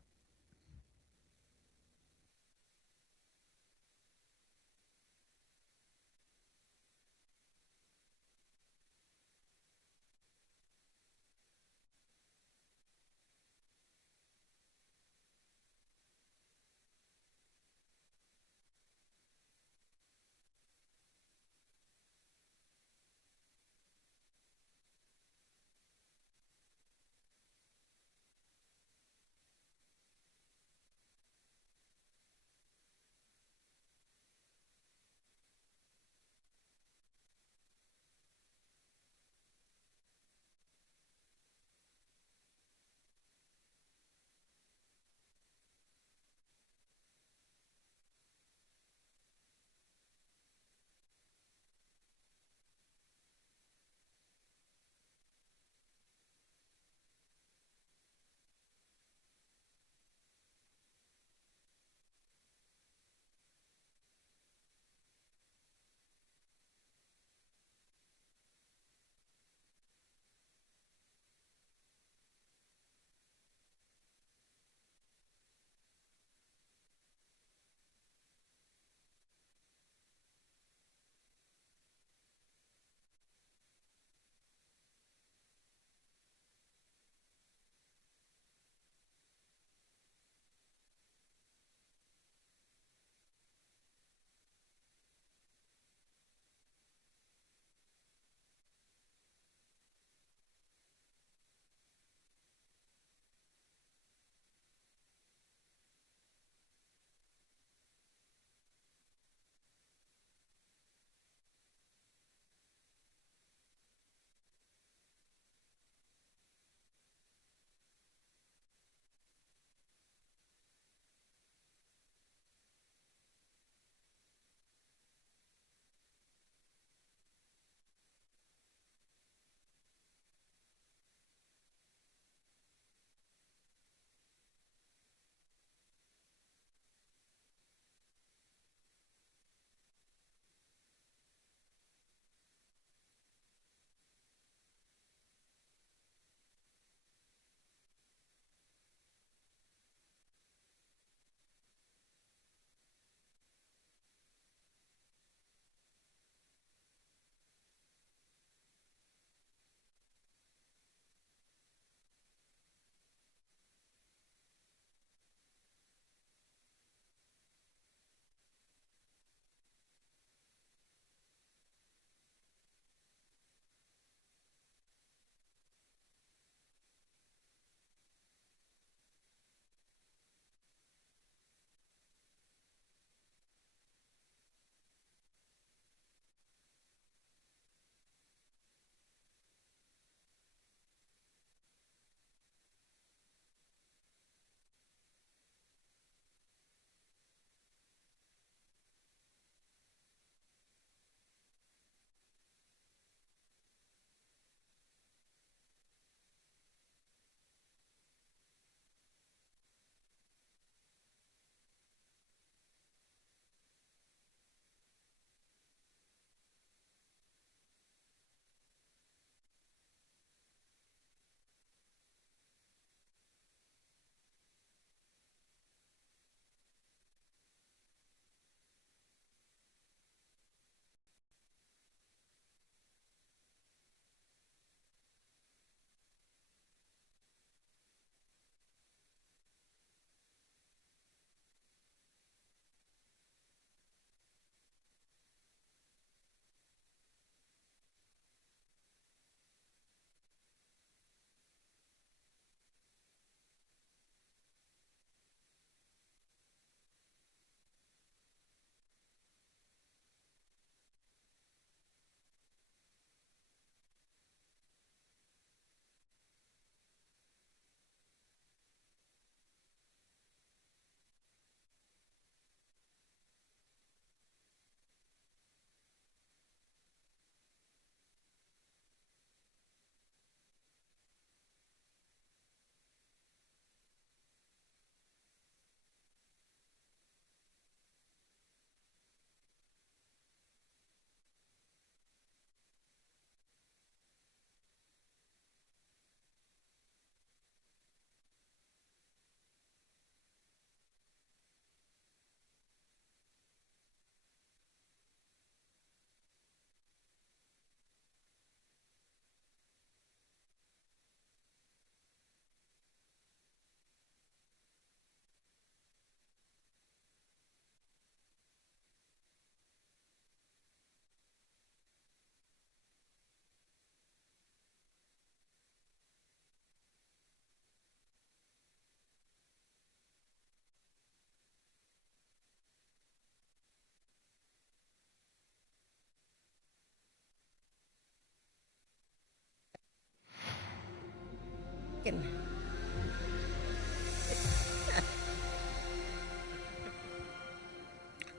chicken.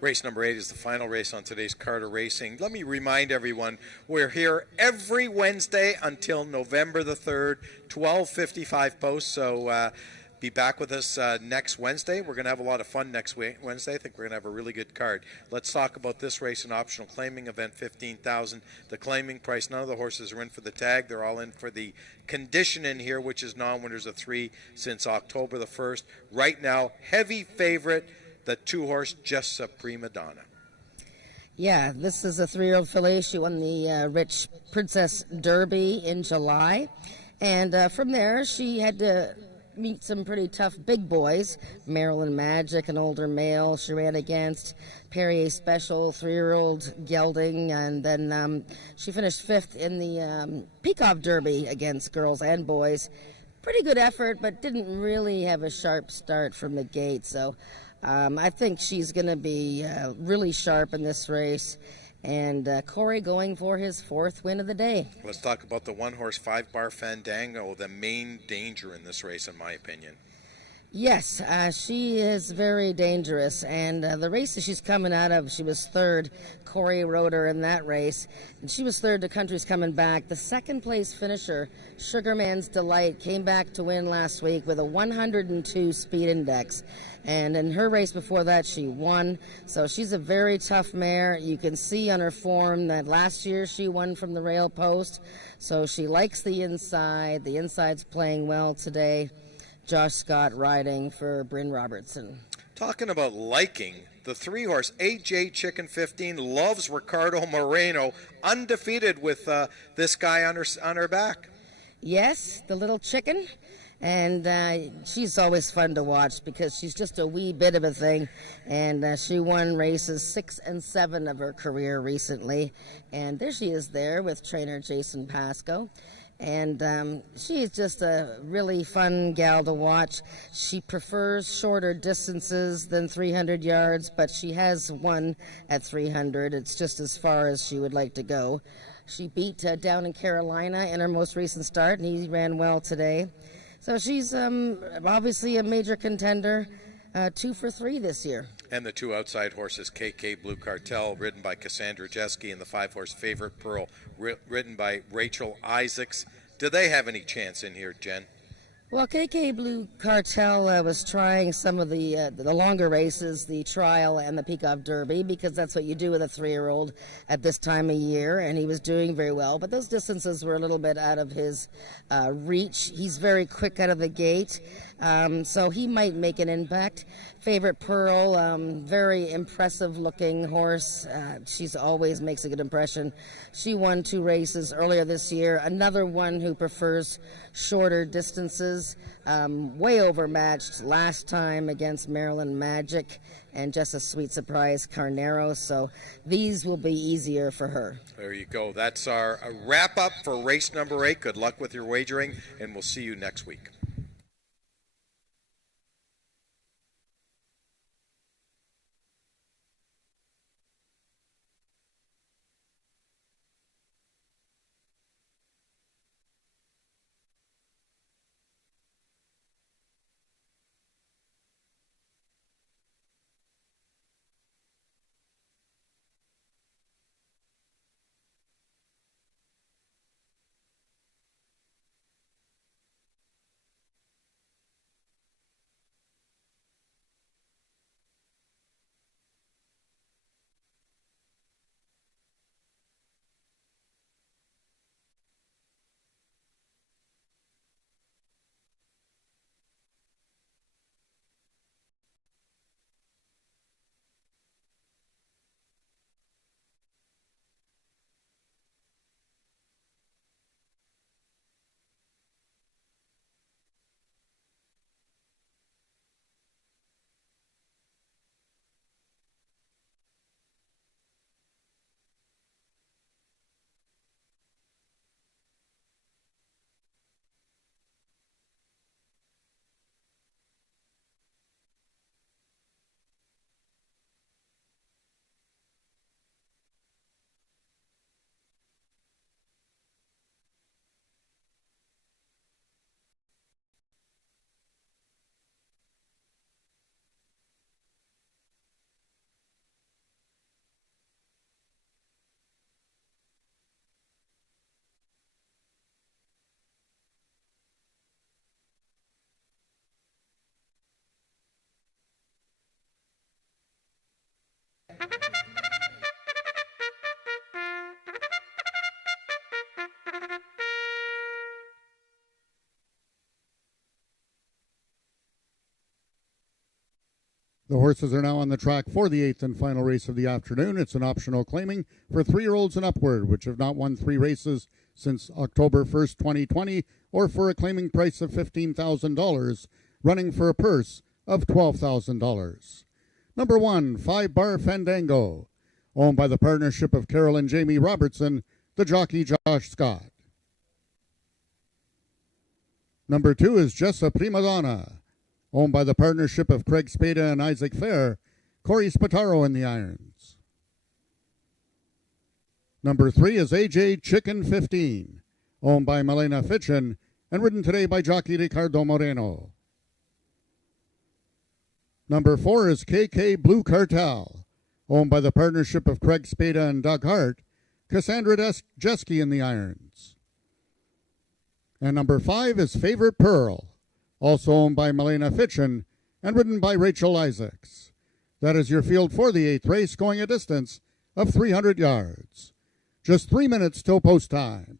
Race number 8 is the final race on today's Carter Racing. Let me remind everyone, we're here every Wednesday until November the 3rd, 12:55 post. So be back with us next Wednesday. We're going to have a lot of fun next Wednesday. I think we're going to have a really good card. Let's talk about this race, an optional claiming event, $15,000. The claiming price, none of the horses are in for the tag. They're all in for the condition in here, which is non-winners of 3 since October the 1st. Right now, heavy favorite, the 2-horse Just a Prima Donna. Yeah, this is a 3-year-old filly. She won the Rich Princess Derby in July. And from there, she had to meet some pretty tough big boys. Maryland Magic, an older male she ran against. Perrier Special, 3-year-old gelding. And then she finished 5th in the Peacock Derby against girls and boys. Pretty good effort, but didn't really have a sharp start from the gate. So I think she's going to be really sharp in this race. And Corey going for his 4th win of the day. Let's talk about the 1-horse 5-bar Fandango, the main danger in this race, in my opinion. Yes, she is very dangerous, and the race that she's coming out of, she was 3rd. Corey rode her in that race, and she was 3rd to Country's Coming Back. The 2nd place finisher, Sugarman's Delight, came back to win last week with a 102 speed index, and in her race before that, she won. So she's a very tough mare. You can see on her form that last year she won from the rail post, so she likes the inside. The inside's playing well today. Josh Scott riding for Bryn Robertson. Talking about liking, the 3-horse AJ Chicken 15 loves Ricardo Moreno, undefeated with this guy on her back. Yes, the little chicken. And she's always fun to watch because she's just a wee bit of a thing. And she won races 6 and 7 of her career recently. And there she is there with trainer Jason Pascoe. And she's just a really fun gal to watch. She prefers shorter distances than 300 yards, but she has won at 300. It's just as far as she would like to go. She beat Down in Carolina in her most recent start, and he ran well today. So she's obviously a major contender, 2 for 3 this year. And the 2 outside horses, KK Blue Cartel, ridden by Cassandra Jeske, and the 5-horse Favorite Pearl, ridden by Rachel Isaacs. Do they have any chance in here, Jen? Well, KK Blue Cartel was trying some of the longer races, the trial and the Peacock Derby, because that's what you do with a 3-year-old at this time of year, and he was doing very well. But those distances were a little bit out of his reach. He's very quick out of the gate, so he might make an impact. Favorite Pearl, very impressive looking horse. She's always makes a good impression. She won 2 races earlier this year. Another one who prefers shorter distances, way overmatched last time against Maryland Magic, and just a sweet surprise, Carnero. So these will be easier for her. There you go. That's our wrap up for race number 8. Good luck with your wagering, and we'll see you next week. The horses are now on the track for the 8th and final race of the afternoon. It's an optional claiming for 3-year-olds and upward, which have not won 3 races since October 1st, 2020, or for a claiming price of $15,000, running for a purse of $12,000. Number 1, 5 Bar Fandango, owned by the partnership of Carol and Jamie Robertson, the jockey Josh Scott. Number 2 is Jessa Prima Donna, owned by the partnership of Craig Spada and Isaac Fair, Corey Spataro in the irons. Number 3 is AJ Chicken 15, owned by Milena Fitchin and ridden today by jockey Ricardo Moreno. Number 4 is KK Blue Cartel, owned by the partnership of Craig Spada and Doug Hart, Cassandra Jeske in the irons. And number 5 is Favorite Pearl, also owned by Milena Fitchin and ridden by Rachel Isaacs. That is your field for the 8th race, going a distance of 300 yards. Just 3 minutes till post time.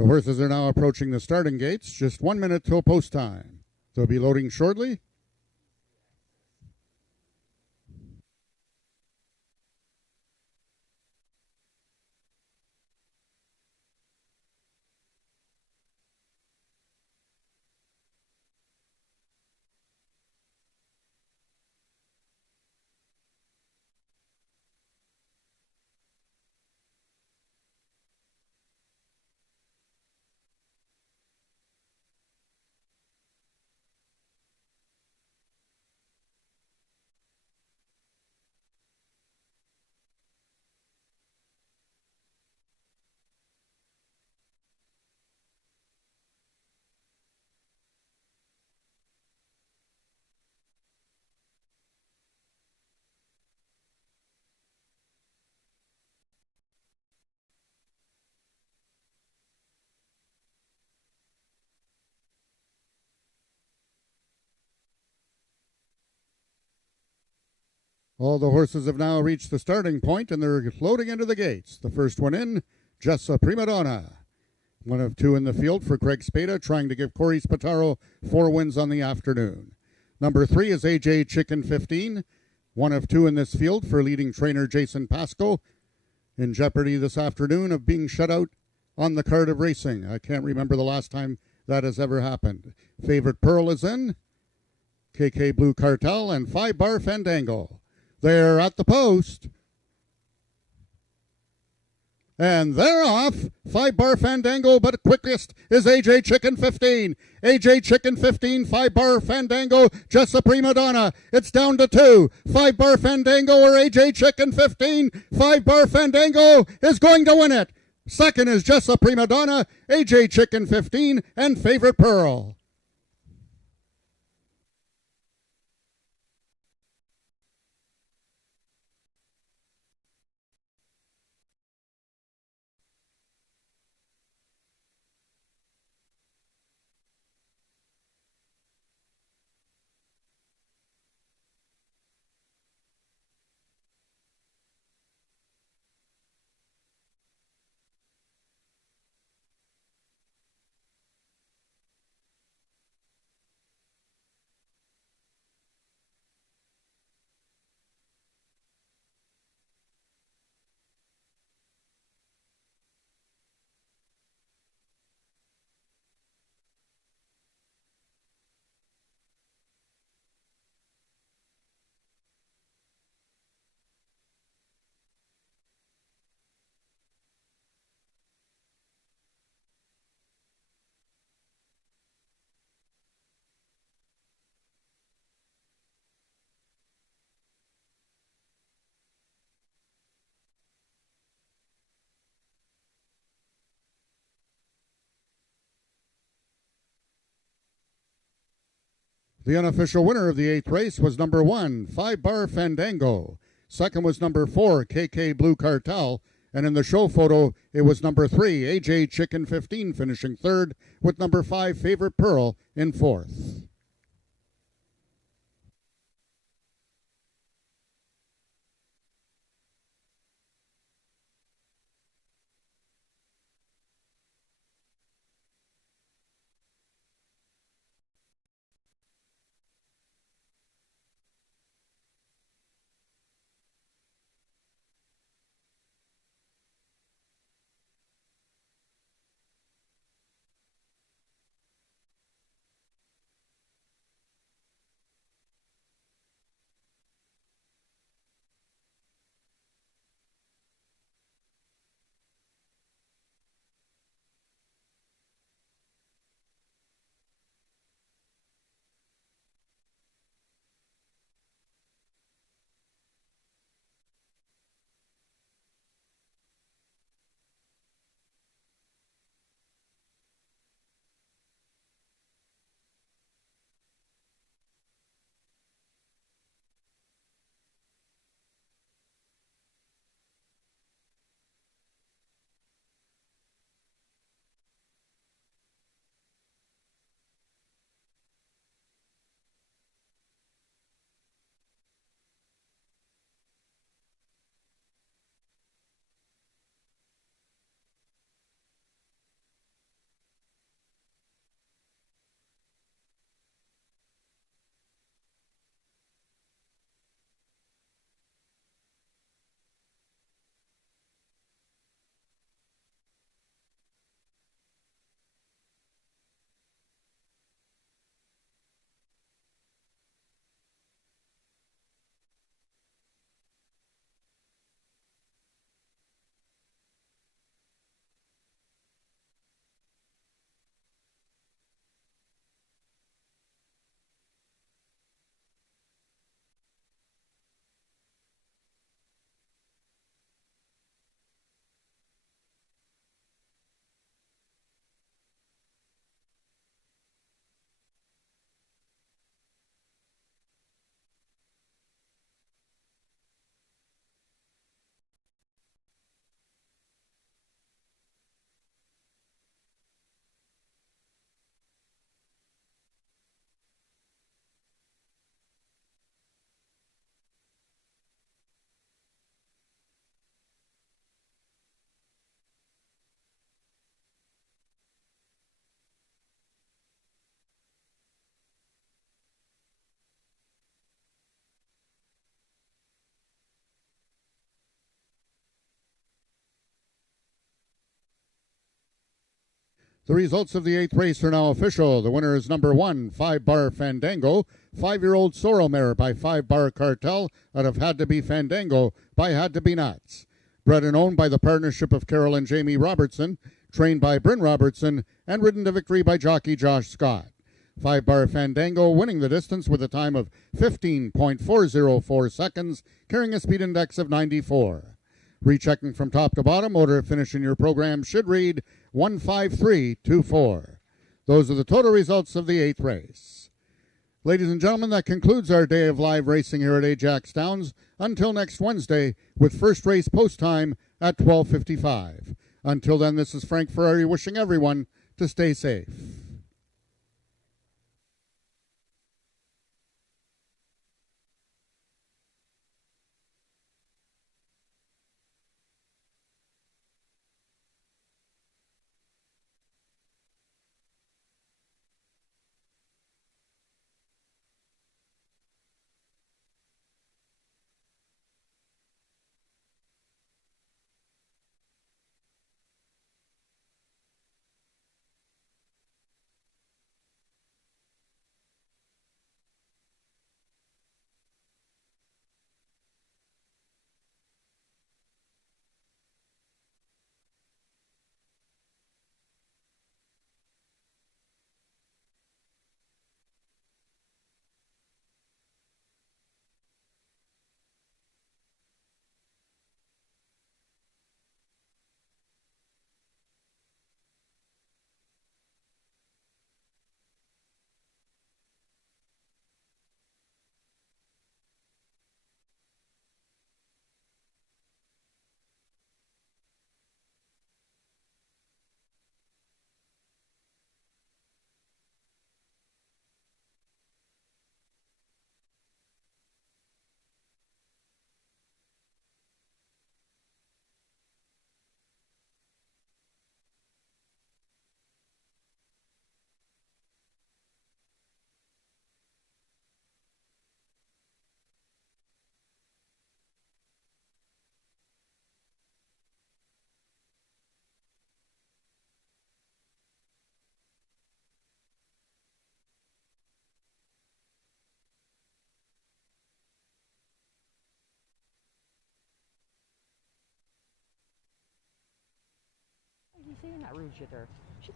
The horses are now approaching the starting gates, just 1 minute till post time. They'll be loading shortly. All the horses have now reached the starting point and they're loading into the gates. The first one in, Just a Prima Donna. One of two in the field for Craig Spada, trying to give Corey Spataro 4 wins on the afternoon. Number 3 is AJ Chicken 15. One of two in this field for leading trainer Jason Pasco. In jeopardy this afternoon of being shut out on the card of racing. I can't remember the last time that has ever happened. Favorite Pearl is in. KK Blue Cartel and 5 Bar Fandango. They're at the post. And they're off. 5 Bar Fandango, but quickest is AJ Chicken 15. AJ Chicken 15, 5 Bar Fandango, Just a Prima Donna. It's down to 2. 5 Bar Fandango or AJ Chicken 15. 5 Bar Fandango is going to win it. Second is Just a Prima Donna, AJ Chicken 15, and Favorite Pearl. The unofficial winner of the 8th race was number 1, 5 Bar Fandango. Second was number 4, KK Blue Cartel. And in the show photo, it was number 3, AJ Chicken 15, finishing third, with number 5, Favorite Pearl, in fourth. The results of the 8th race are now official. The winner is number 1, 5-Bar Fandango, 5-year-old Sorrel mare by 5-Bar Cartel out of Had to Be Fandango by Had to Be Nuts. Bred and owned by the partnership of Carol and Jamie Robertson, trained by Bryn Robertson, and ridden to victory by jockey Josh Scott. 5-Bar Fandango winning the distance with a time of 15.404 seconds, carrying a speed index of 94. Rechecking from top to bottom, order of finish in your program should read 15324. Those are the total results of the 8th race. Ladies and gentlemen, that concludes our day of live racing here at AjaxDowns. Until next Wednesday, with first race post time at 12:55. Until then, this is Frank Ferrari wishing everyone to stay safe.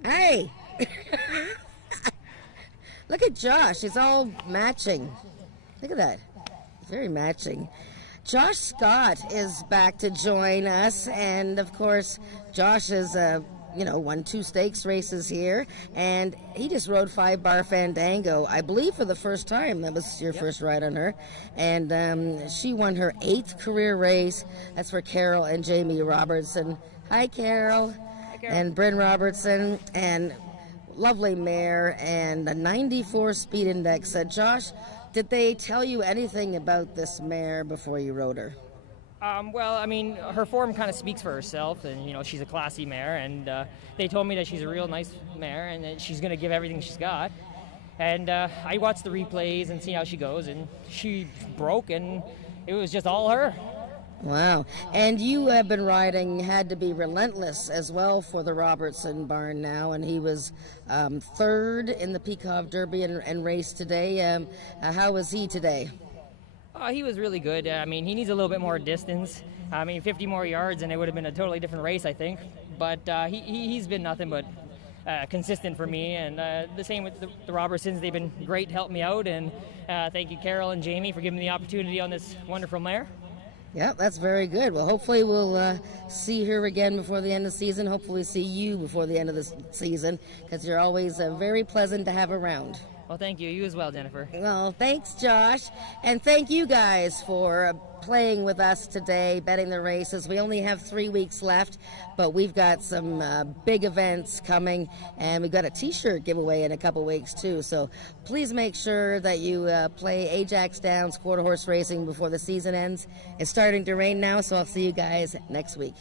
Hey! Look at Josh. It's all matching. Look at that. Very matching. Josh Scott is back to join us. And, of course, Josh has, won 2 stakes races here. And he just rode 5-Bar Fandango, I believe, for the first time. That was your first ride on her. And she won her 8th career race. That's for Carol and Jamie Robertson. Hi, Carol. And Bryn Robertson, and lovely mare, and a 94 speed index. Josh, did they tell you anything about this mare before you rode her? Well, I mean, her form kind of speaks for herself, and, she's a classy mare, and they told me that she's a real nice mare, and that she's going to give everything she's got. And I watched the replays and see how she goes, and she broke, and it was just all her. Wow. And you have been riding Had to Be Relentless as well for the Robertson barn now, and he was 3rd in the Peacock Derby and race today. How was he today? He was really good. I mean, he needs a little bit more distance. 50 more yards and it would have been a totally different race, I think. But he's been nothing but consistent for me, and the same with the Robertsons. They've been great to help me out, and thank you, Carol and Jamie, for giving me the opportunity on this wonderful mare. Yeah, that's very good. Well, hopefully we'll see her again before the end of the season. Hopefully see you before the end of the season, because you're always very pleasant to have around. Well, thank you. You as well, Jennifer. Well, thanks, Josh. And thank you guys for playing with us today, betting the races. We only have 3 weeks left, but we've got some big events coming, and we've got a t-shirt giveaway in a couple weeks, too. So please make sure that you play AjaxDowns Quarter Horse Racing before the season ends. It's starting to rain now, so I'll see you guys next week.